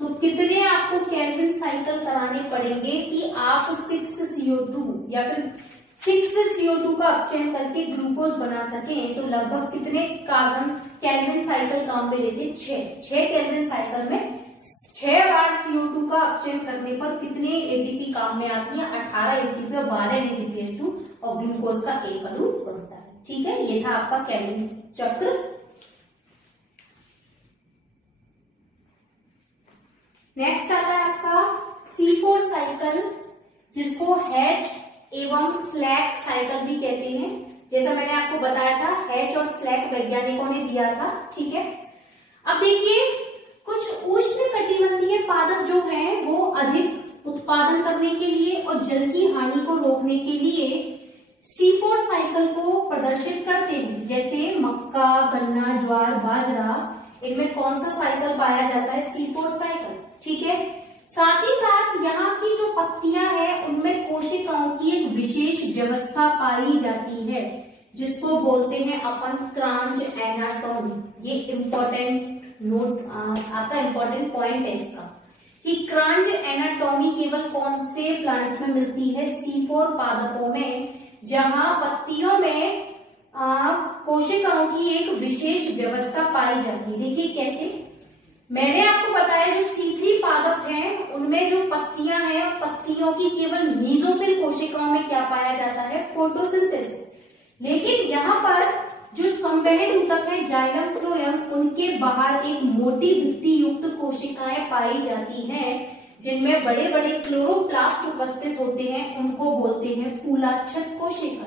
तो कितने आपको केल्विन साइकिल कराने पड़ेंगे कि आप 6 CO2 या फिर 6 CO2 का अपचयन करके ग्लूकोज बना सकें? तो लगभग कितने कार्बन केल्विन साइकिल काम में लेते? 6 केल्विन साइकिल में 6 बार CO2 का अपचयन करने पर कितने ATP काम में आती है? 18 ATP और 12 NADPH2, और ग्लूकोज का एक अणु बनता है, ठीक है। ये था आपका केल्विन चक्र। नेक्स्ट आता है आपका C4 साइकिल, जिसको हैच एवं स्लैक साइकिल भी कहते हैं। जैसा मैंने आपको बताया था, हैच और स्लैक वैज्ञानिकों ने दिया था, ठीक है। अब देखिए, कुछ उष्ण कटिबंधीय पादप जो हैं वो अधिक उत्पादन करने के लिए और जल की हानि को रोकने के लिए C4 साइकिल को प्रदर्शित करते हैं। जैसे मक्का, गन्ना, ज्वार, बाजरा, इनमें कौन सा साइकिल पाया जाता है? C4 साइकिल, ठीक है। साथ ही साथ यहाँ की जो पत्तियां हैं उनमें कोशिकाओं की एक विशेष व्यवस्था पाई जाती है, जिसको बोलते हैं अपन क्रांच एनाटॉमी। ये इंपॉर्टेंट नोट, आपका इंपॉर्टेंट पॉइंट है इसका कि क्रांच एनाटॉमी केवल कौन से प्लांट्स में मिलती है? C4 पादपों में, जहां पत्तियों में कोशिकाओं की एक विशेष व्यवस्था पाई जाती है। देखिए कैसे, मैंने आपको बताया जो C3 पादप हैं उनमें जो पत्तियां हैं, पत्तियों की केवल मेसोफिल कोशिकाओं में क्या पाया जाता है? फोटोसिंथेसिस। लेकिन यहाँ पर जो संवहन ऊतक है जाइलम फ्लोएम, उनके बाहर एक मोटी भित्ति युक्त कोशिकाएं पाई जाती हैं जिनमें बड़े बड़े क्लोरोप्लास्ट उपस्थित होते हैं। उनको बोलते हैं फूलाच्छद कोशिका,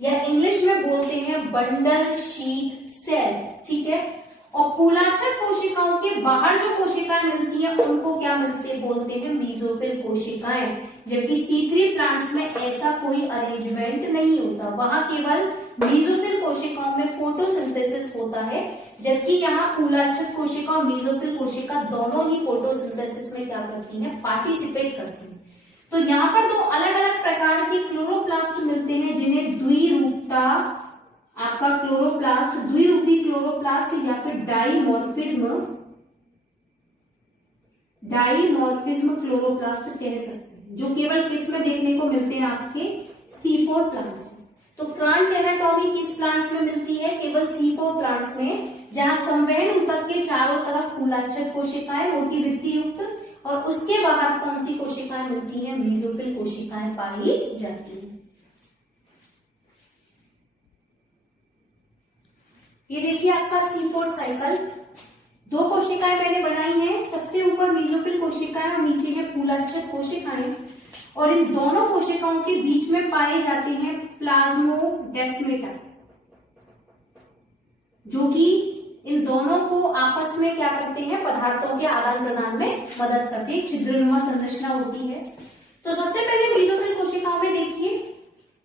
या इंग्लिश में बोलते हैं बंडल शीट सेल। ठीक है, और फूलाच्छद कोशिकाओं के बाहर जो कोशिकाएं मिलती है उनको क्या बोलते हैं? मेसोफिल कोशिकाएं। जबकि C3 प्लांट्स में ऐसा कोई अरेंजमेंट नहीं होता, वहां केवल मेसोफिल कोशिकाओं में फोटोसिंथेसिस होता है, जबकि यहाँ फूलाच्छद कोशिका और मेसोफिल कोशिका दोनों ही फोटोसिंथेसिस में क्या करती हैं? पार्टिसिपेट करती हैं। तो यहाँ पर दो अलग अलग प्रकार के क्लोरोप्लास्ट मिलते हैं जिन्हें द्विरूपता, आपका क्लोरोप्लास्ट, द्विरूपी क्लोरोप्लास्ट या फिर डाइमॉर्फिज्म क्लोरोप्लास्ट कह सकते हैं, जो केवल किस में देखने को मिलते हैं? आपके C4 प्लांट्स में। तो क्रांच एनाटॉमी किस प्लांट्स में मिलती है? केवल C4 प्लांट्स में, जहां संवहन ऊतक के चारों तरफ फूलाच्छद कोशिकाएं मोटी भित्ति युक्त, और उसके बाहर कौन सी कोशिकाएं मिलती हैं? मेसोफिल कोशिकाएं पाई जाती हैं। ये देखिए आपका C4 साइकिल, दो कोशिकाएं मैंने बनाई हैं, सबसे ऊपर मेसोफिल कोशिकाएं और नीचे है फूलाच्छद कोशिकाएं, और इन दोनों कोशिकाओं के बीच में पाए जाते हैं प्लाज्मोडेस्माटा, जो कि इन दोनों को आपस में क्या करते हैं? पदार्थों के आदान प्रदान में मदद करते हैं, छिद्रनुमा संरचना होती है। तो सबसे पहले मेसोफिल कोशिकाओं में देखिए,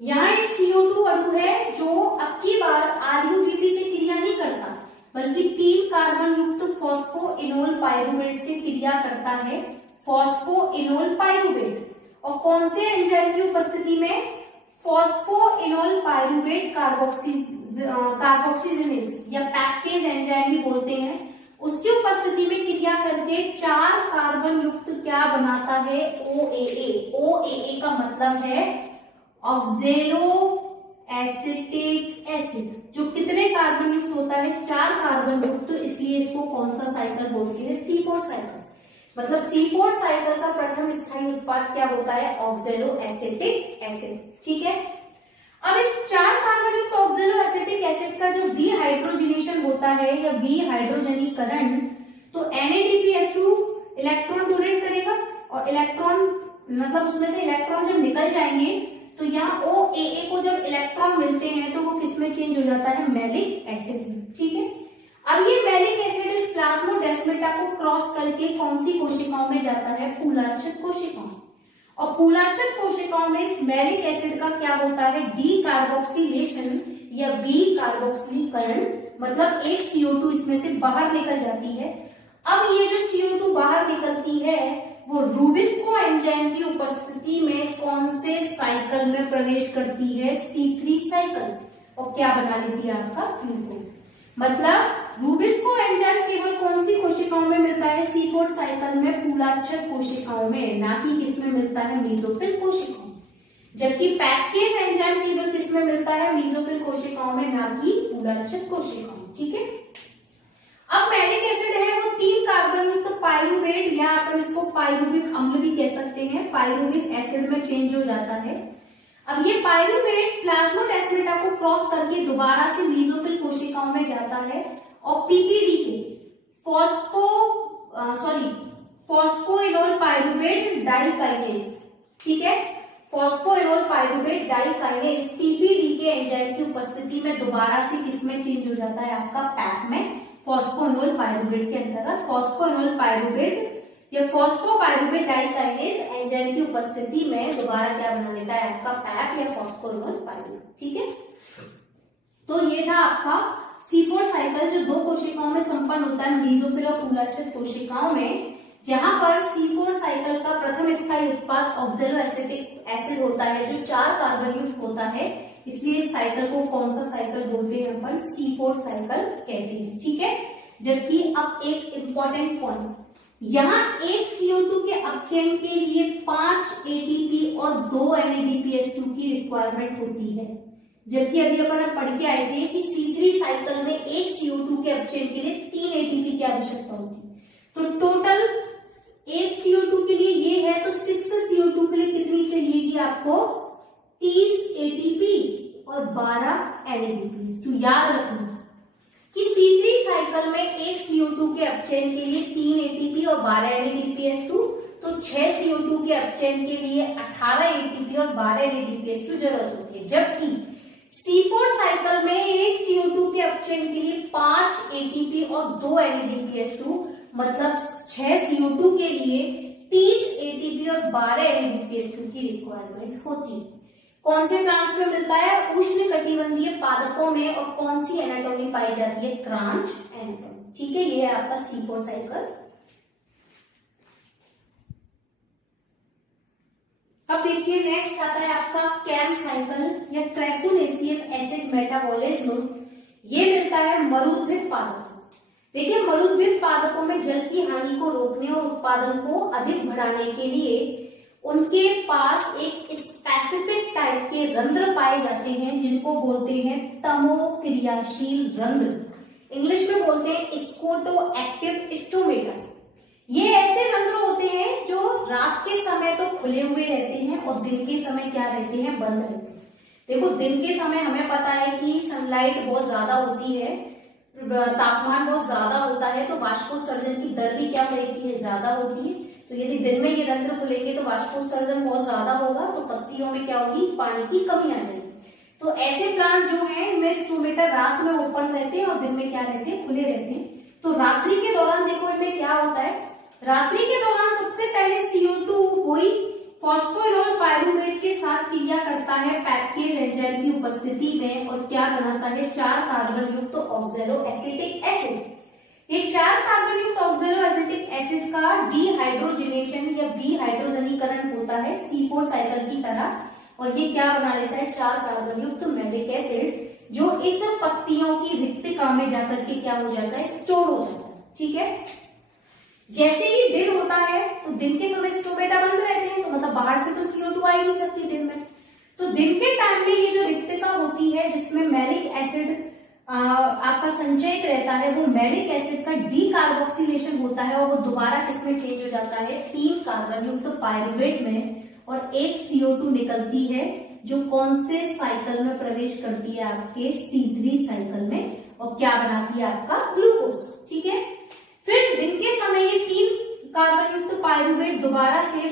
यहाँ एक CO2 अणु है जो अब की बार RUBP से क्रिया नहीं करता, बल्कि 3 कार्बन युक्त फॉस्फोइनोल पाइरुवेट से क्रिया करता है। फॉस्फोइनोल पाइरुवेट, और कौन से एंजाइम की उपस्थिति में? फॉस्फोइनोल पाइरुवेट कार्बोक्सीजनेज या पैक्टेज एंजाइम भी बोलते हैं, उसकी उपस्थिति में क्रिया करके 4 कार्बन युक्त क्या बनाता है? OAA। OAA का मतलब है ऑक्जेलो एसिटिक एसिड, जो कितने कार्बन युक्त होता है? 4 कार्बन युक्त, इसलिए इसको कौन सा साइकिल बोलते हैं? C4 cycle. मतलब C4 साइकिल का प्रथम स्थायी उत्पाद क्या होता है? ऑक्जेलो एसिटिक एसिड। ठीक है, अब इस 4 कार्बन युक्त ऑक्जेलो एसिटिक एसिड का जो डिहाइड्रोजिनेशन होता है या विहाइड्रोजनीकरण, तो NADPH2 इलेक्ट्रॉन डोनेट करेगा, और इलेक्ट्रॉन मतलब उसमें से इलेक्ट्रॉन जब निकल जाएंगे तो यहाँ OAA को जब इलेक्ट्रॉन मिलते हैं तो वो किसमें चेंज हो जाता है? मैलिक एसिड में। ठीक है, अब ये मैलिक एसिड इस प्लाज्मोडेस्माटा को क्रॉस करके कौन सी कोशिकाओं में जाता है? फूलाच्छद कोशिकाओं। और फूलाच्छद कोशिकाओं में इस मैलिक एसिड का क्या होता है? डीकार्बोक्सिलेशन या विकार्बोक्सीकरण, मतलब एक CO2 इसमें से बाहर निकल जाती है। अब ये जो CO2 बाहर निकलती है वो रूबिस्को एंजाइम की उपस्थिति में कौन से साइकिल में प्रवेश करती है? C3 साइकिल, और क्या बना लेती है? आपका ग्लूकोज। मतलब रूबिस्को एंजाइम केवल कौन सी कोशिकाओं में मिलता है? C4 साइकिल में फूलाच्छद कोशिकाओं में, ना कि किसमें मिलता है? मेसोफिल कोशिकाओं। जबकि पैक्टेज एंजाइम केवल किसमें मिलता है? मेसोफिल कोशिकाओं में, ना कि फूलाच्छद कोशिकाओं। ठीक है, अब मैलिक एसिड है वो 3 कार्बन युक्त पाइरुवेट, या अपन इसको पाइरुविक अम्ल भी कह सकते हैं, पाइरुविक एसिड में चेंज हो जाता है। अब ये पाइरुवेट प्लाज्मोडेस्माटा को क्रॉस करके दोबारा से मेसोफिल कोशिकाओं में जाता है, और PPDK फॉस्फोइनोल पाइरुवेट डाइकाइनेज, ठीक है, फॉस्फोइनोल पाइरुवेट डाइकाइनेज PPDK एंजाइम की उपस्थिति में दोबारा से किसमें चेंज हो जाता है? आपका पैक में, फॉस्फोइनोल पाइरुवेट के अंतर्गत फॉस्फोइनोल पाइरुवेट या फॉस्फोपाइरुवेट डाइकाइनेज एंजाइम की उपस्थिति में दोबारा क्या बना लेता है? आपका पैप या फॉस्फोइनोल पाइरुवेट। ठीक है, तो ये था आपका C4 साइकिल, जो 2 कोशिकाओं में संपन्न होता है, मेसोफिल और फूलाच्छद कोशिकाओं में, जहां पर C4 साइकिल का प्रथम स्थायी उत्पाद ऑक्जेलो एसिटिक एसिड होता है, जो 4 कार्बन युक्त होता है, इसलिए इस साइकिल को कौन सा साइकिल बोलते हैं अपन, C4 साइकिल कहते हैं, ठीक है। जबकि अब एक इंपॉर्टेंट पॉइंट, यहाँ एक CO2 के अपचयन के लिए 5 ATP और 2 NADPH2 की रिक्वायरमेंट होती है, जबकि अभी अपन पढ़ के आए थे कि C3 साइकिल में एक CO2 के अपचयन के लिए 3 ATP की आवश्यकता होती है। तो टोटल एक CO2 के लिए ये है, तो 6 CO2 के लिए कितनी चाहिएगी आपको, 30 ATP और 12 NADPH2। याद रखना कि C3 साइकिल में एक CO2 के अपचयन के लिए 3 ATP और 12 NADPH2, तो 6 CO2 के अपचयन के लिए 18 ATP और 12 NADPH2 जरूरत होती है। जबकि C4 साइकिल में एक CO2 के अपचयन के लिए 5 ATP और 2 NADPH2, मतलब 6 CO2 के लिए 30 ATP और 12 NADPH2 की रिक्वायरमेंट होती है। कौन से प्लांट्स में मिलता है, उष्ण कटिबंधीय पादपों में, और कौन सी एनाटोमी पाई जाती है, क्रांच एनाटोमी, ठीक है। ये है आपका C4 साइकिल। अब देखिए नेक्स्ट आता है आपका कैम साइकिल या क्रेसुलेशियन एसिड मेटाबॉलिज्म। ये मिलता है मरुद्भिद पादपों। देखिए मरुद्भिद पादपों में जल की हानि को रोकने और उत्पादन को अधिक बढ़ाने के लिए उनके पास एक स्पेसिफिक टाइप के रंध्र पाए जाते हैं, जिनको बोलते हैं तमो क्रियाशील रंध्र। इंग्लिश में बोलते हैं स्कोटो एक्टिव स्टोमेटा। ये ऐसे रंध्र होते हैं जो रात के समय तो खुले हुए रहते हैं और दिन के समय क्या रहते हैं, बंद रहते हैं। देखो दिन के समय हमें पता है कि सनलाइट बहुत ज्यादा होती है, तापमान बहुत ज्यादा होता है, तो वाष्पोत्सर्जन की दर भी क्या रहती है, ज्यादा होती है। तो यदि दिन में ये रंध्र खुलेंगे तो वाष्पोत्सर्जन बहुत ज्यादा होगा, तो पत्तियों में क्या होगी, पानी की कमी आ जाएगी। तो ऐसे प्लांट जो हैं इनमें स्टोमेटा रात में ओपन रहते हैं और दिन में क्या रहते हैं, खुले रहते हैं। तो रात्रि के दौरान देखो इनमें क्या होता है, रात्रि के दौरान सबसे पहले CO2 वही फॉस्फोइनोल पाइरूवेट के साथ क्रिया करता है पैपकेज एंजाइम की उपस्थिति में, और क्या बनाता है, 4 कार्बन युक्त ऑक्सैलो एसिटिक एसिड। ये 4 कार्बन युक्त ऑक्सैलो एसिटिक एसिड का डीहाइड्रोजनेशन या विहाइड्रोजनीकरण होता है C4 साइकिल की तरह, और ये क्या बना लेता है, 4 कार्बन युक्त मैलिक एसिड, जो इस पत्तियों की रिक्तिका में जाकर के क्या हो जाता है, स्टोर हो जाता है, ठीक है। जैसे ही दिन होता है तो दिन के समय स्टोमेटा बंद रहते हैं, तो मतलब बाहर से तो CO2 आ ही नहीं सकती दिन में। तो दिन के टाइम में ये जो रिक्तिका होती है जिसमें मैलिक एसिड आपका संचयित रहता है, वो मैलिक एसिड का डीकार्बोक्सिलेशन होता है और वो दोबारा किसमें चेंज हो जाता है, 3 कार्बन युक्त पाइरूवेट में, और एक CO2 निकलती है जो कौन से साइकिल में प्रवेश करती है, आपके C3 साइकिल में, और क्या बनाती है, आपका ग्लूकोज, ठीक है। फिर दिन के समय ये 3 कार्बन युक्त पाइरूवेट दोबारा से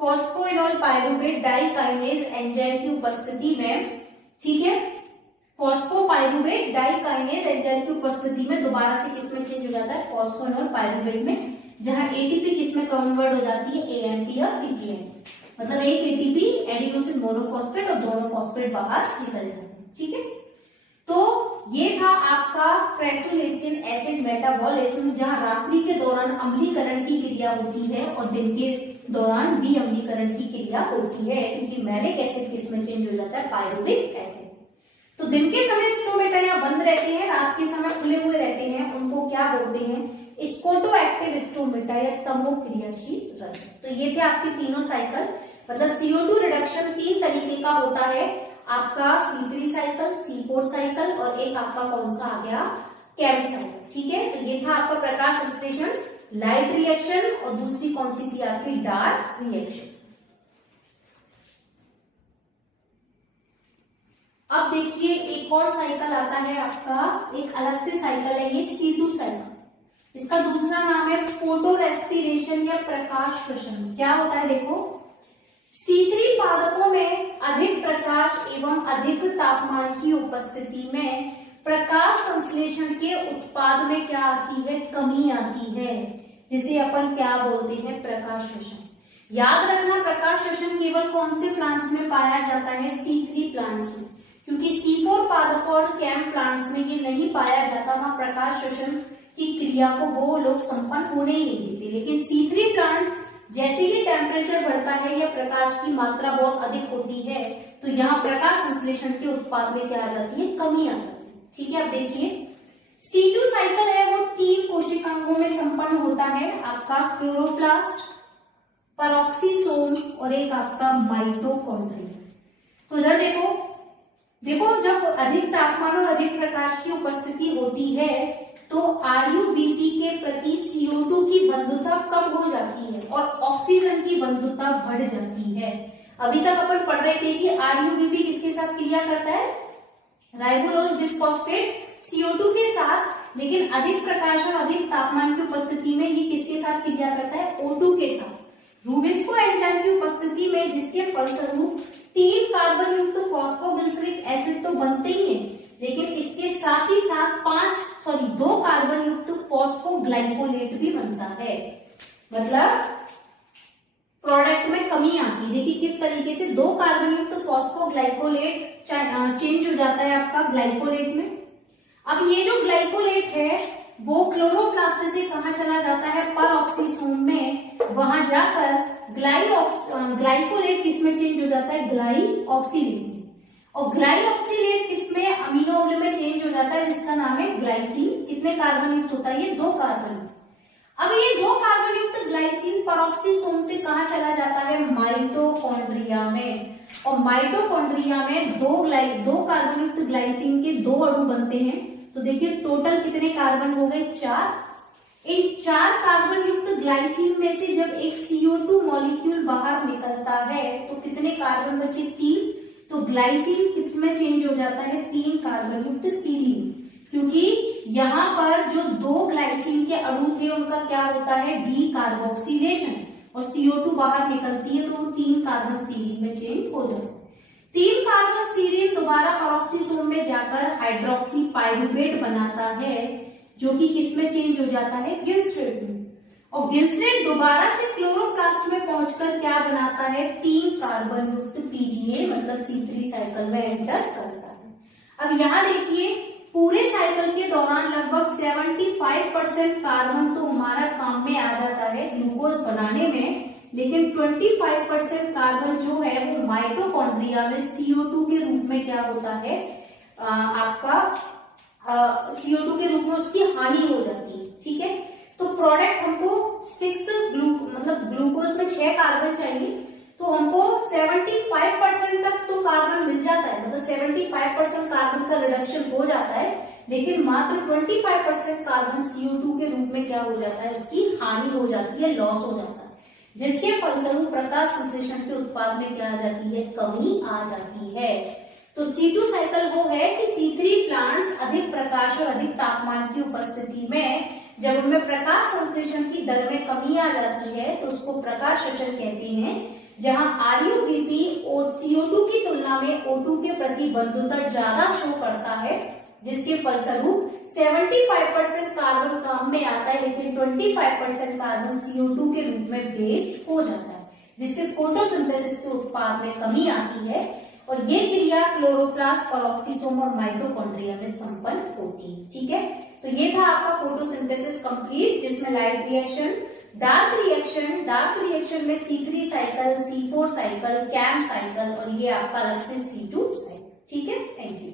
फॉस्फोइनोल पाइरूवेट डाइकाइनेज एंजाइम की उपस्थिति में, ठीक है, फॉस्फोपाइरूवेट डाइकाइनेज एंजाइम की उपस्थिति में दोबारा से किसमें चेंज हो जाता है, फॉस्फोइनोल पाइरूवेट में, जहां ATP किसमें कन्वर्ट हो जाती है, AMP या PPN, मतलब एक ATP एडिनोसिन मोनोफॉस्फेट और दोनों फॉस्फेट बाहर निकल जाते हैं, ठीक है। तो ये था आपका क्रेसुलेशियन एसिड मेटाबॉलिज्म, जहां रात्रि के दौरान अम्लीकरण की क्रिया होती है और दिन के दौरान डी अम्लीकरण की क्रिया होती है, क्योंकि मैलिक एसिड किसमें चेंज हो जाता है, पाइरूविक एसिड। तो दिन के समय स्टोमेटा यहाँ बंद रहते हैं, रात के समय खुले हुए रहते हैं, उनको क्या बोलते हैं, स्कोटो एक्टिव स्टोमेटा या तमो क्रियाशील रंध्र। तो ये थे आपकी तीनों साइकिल, मतलब CO2 रिडक्शन 3 तरीके का होता है, आपका C3 साइकिल, C4 साइकिल, और एक आपका कौन सा आ गया, कैम साइकिल, ठीक है। तो ये था आपका प्रकाश संश्लेषण, लाइट रिएक्शन, और दूसरी कौन सी थी आपकी, डार्क रिएक्शन। अब देखिए एक और साइकिल आता है आपका, एक अलग से साइकिल है ये C2 साइकिल। इसका दूसरा नाम है फोटो रेस्पिरेशन या प्रकाश श्वसन। क्या होता है, देखो C3 पादपों में अधिक प्रकाश एवं अधिक तापमान की उपस्थिति में प्रकाश संश्लेषण के उत्पाद में क्या आती है, कमी आती है, जिसे अपन क्या बोलते हैं, प्रकाश श्वसन। याद रखना प्रकाश श्वसन केवल कौन से प्लांट्स में पाया जाता है, C3 प्लांट्स में, क्योंकि C4 पादपों और कैम प्लांट्स में ये नहीं पाया जाता, वहां प्रकाश श्वसन की क्रिया को वो लोग संपन्न होने ही नहीं देते। लेकिन C3 प्लांट्स जैसे ही टेम्परेचर बढ़ता है या प्रकाश की मात्रा बहुत अधिक होती है, तो यहाँ प्रकाश संश्लेषण के उत्पाद में क्या आ जाती है, कमी आ जाती है। ठीक है, अब देखिए C2 साइकिल है वो 3 कोशिकांगों में संपन्न होता है, आपका क्लोरोप्लास्ट, पेरोक्सीसोम और एक आपका माइटोकॉन्ड्रिया। तो इधर देखो जब अधिक तापमान और अधिक प्रकाश की उपस्थिति होती है तो RuBP के प्रति CO2 की बंधुता कम हो जाती है और ऑक्सीजन की बंधुता बढ़ जाती है। अभी तक अपन पढ़ रहे थे कि RuBP किसके साथ क्रिया करता है, राइबोलोज बिस्फॉस्फेट CO2 के साथ, लेकिन अधिक प्रकाश और अधिक तापमान की उपस्थिति में ये किसके साथ क्रिया करता है, O2 के साथ। रूबिस्को एंजाइम की उपस्थिति में जिसके फलस्वरूप 3 कार्बन युक्त फॉस्फोग्लिसरिक एसिड तो बनते ही हैं, लेकिन इसके साथ ही साथ 2 कार्बन युक्त फॉस्फोग्लाइकोलेट भी बनता है। मतलब प्रोडक्ट में कमी आती है। देखिए किस तरीके से 2 कार्बन युक्त फॉस्फोग्लाइकोलेट चेंज हो जाता है आपका ग्लाइकोलेट में। अब ये जो ग्लाइकोलेट है वो क्लोरोप्लास्ट से कहा चला जाता है, पेरोक्सीसोम में, वहां जाकर ग्लाइकोलेट किसमें चेंज हो जाता है, ग्लाइऑक्सिलेट में। और ग्लाइऑक्सिलेट किसमें, अमीनो अम्ल में चेंज हो जाता है जिसका नाम है ग्लाइसिन। कितने कार्बन युक्त होता है, ये 2 कार्बन। अब ये 2 कार्बन युक्त ग्लाइसिन पेरोक्सीसोम से कहा चला जाता है, माइटोकॉन्ड्रिया में। और माइटोकॉन्ड्रिया में 2 कार्बन युक्त ग्लाइसिन के 2 अणु बनते हैं। तो देखिए टोटल कितने कार्बन हो गए, 4। इन 4 कार्बन युक्त ग्लाइसिन में से जब एक CO2 मॉलिक्यूल बाहर निकलता है तो कितने कार्बन बचे, 3। तो ग्लाइसिन किसमें चेंज हो जाता है, 3 कार्बन युक्त सीरीन, क्योंकि यहाँ पर जो 2 ग्लाइसिन के अणु थे उनका क्या होता है, डी कार्बोक्सिलेशन, और CO2 बाहर निकलती है तो 3 कार्बन सीरीन में चेंज हो जाता है। 3 कार्बन सीरीन दोबारा पेरोक्सीसोम में जाकर हाइड्रोक्सी पाइरुवेट बनाता है, जो कि किसमें चेंज हो जाता है, गिल्सरेट में। और गिल्सरेट दोबारा से क्लोरोप्लास्ट में पहुंचकर क्या बनाता है, 3 कार्बन युक्त PGA मतलब C3 साइकिल में एंटर करता है। अब यहाँ देखिए पूरे साइकिल के दौरान लगभग 75% कार्बन तो हमारा काम में आ जाता है ग्लूकोज बनाने में, लेकिन 25% कार्बन जो है वो माइटोकॉन्ड्रिया में CO2 के रूप में क्या होता है, आपका CO2 के रूप में उसकी हानि हो जाती है। ठीक है, तो प्रोडक्ट हमको 6 ग्लूकोज में 6 कार्बन चाहिए, तो हमको 75% तक तो कार्बन मिल जाता है, मतलब 75% कार्बन का रिडक्शन हो जाता है, लेकिन मात्र 25% कार्बन CO2 के रूप में क्या हो जाता है, उसकी हानि हो जाती है, लॉस हो जाता है, जिसके फलस्वरूप प्रकाश संश्लेषण के उत्पाद में क्या आ जाती है, कमी आ जाती है। तो C2 साइकिल वो है कि C3 प्लांट्स अधिक प्रकाश और अधिक तापमान की उपस्थिति में जब उनमें प्रकाश संश्लेषण की दर में कमी आ जाती है तो उसको प्रकाश शोषण कहते हैं, जहां RuBP और CO2 की तुलना में O2 के प्रति बंधुता ज्यादा शो करता है, जिसके फलस्वरूप 75% कार्बन काम में आता है, लेकिन 25% कार्बन CO2 के रूप में वेस्ट हो जाता है, जिससे फोटोसिंथेसिस के उत्पाद में कमी आती है। और ये क्रिया क्लोरोप्लास्ट, पेरोक्सीसोम और माइटोकॉन्ड्रिया में संपन्न होती है। ठीक है, तो ये था आपका फोटोसिंथेसिस कंप्लीट, जिसमें लाइट रिएक्शन, डार्क रिएक्शन में C3 cycle, C4 cycle, cam cycle और ये आपका अलग से C2 साइकिल। ठीक है, थैंक यू।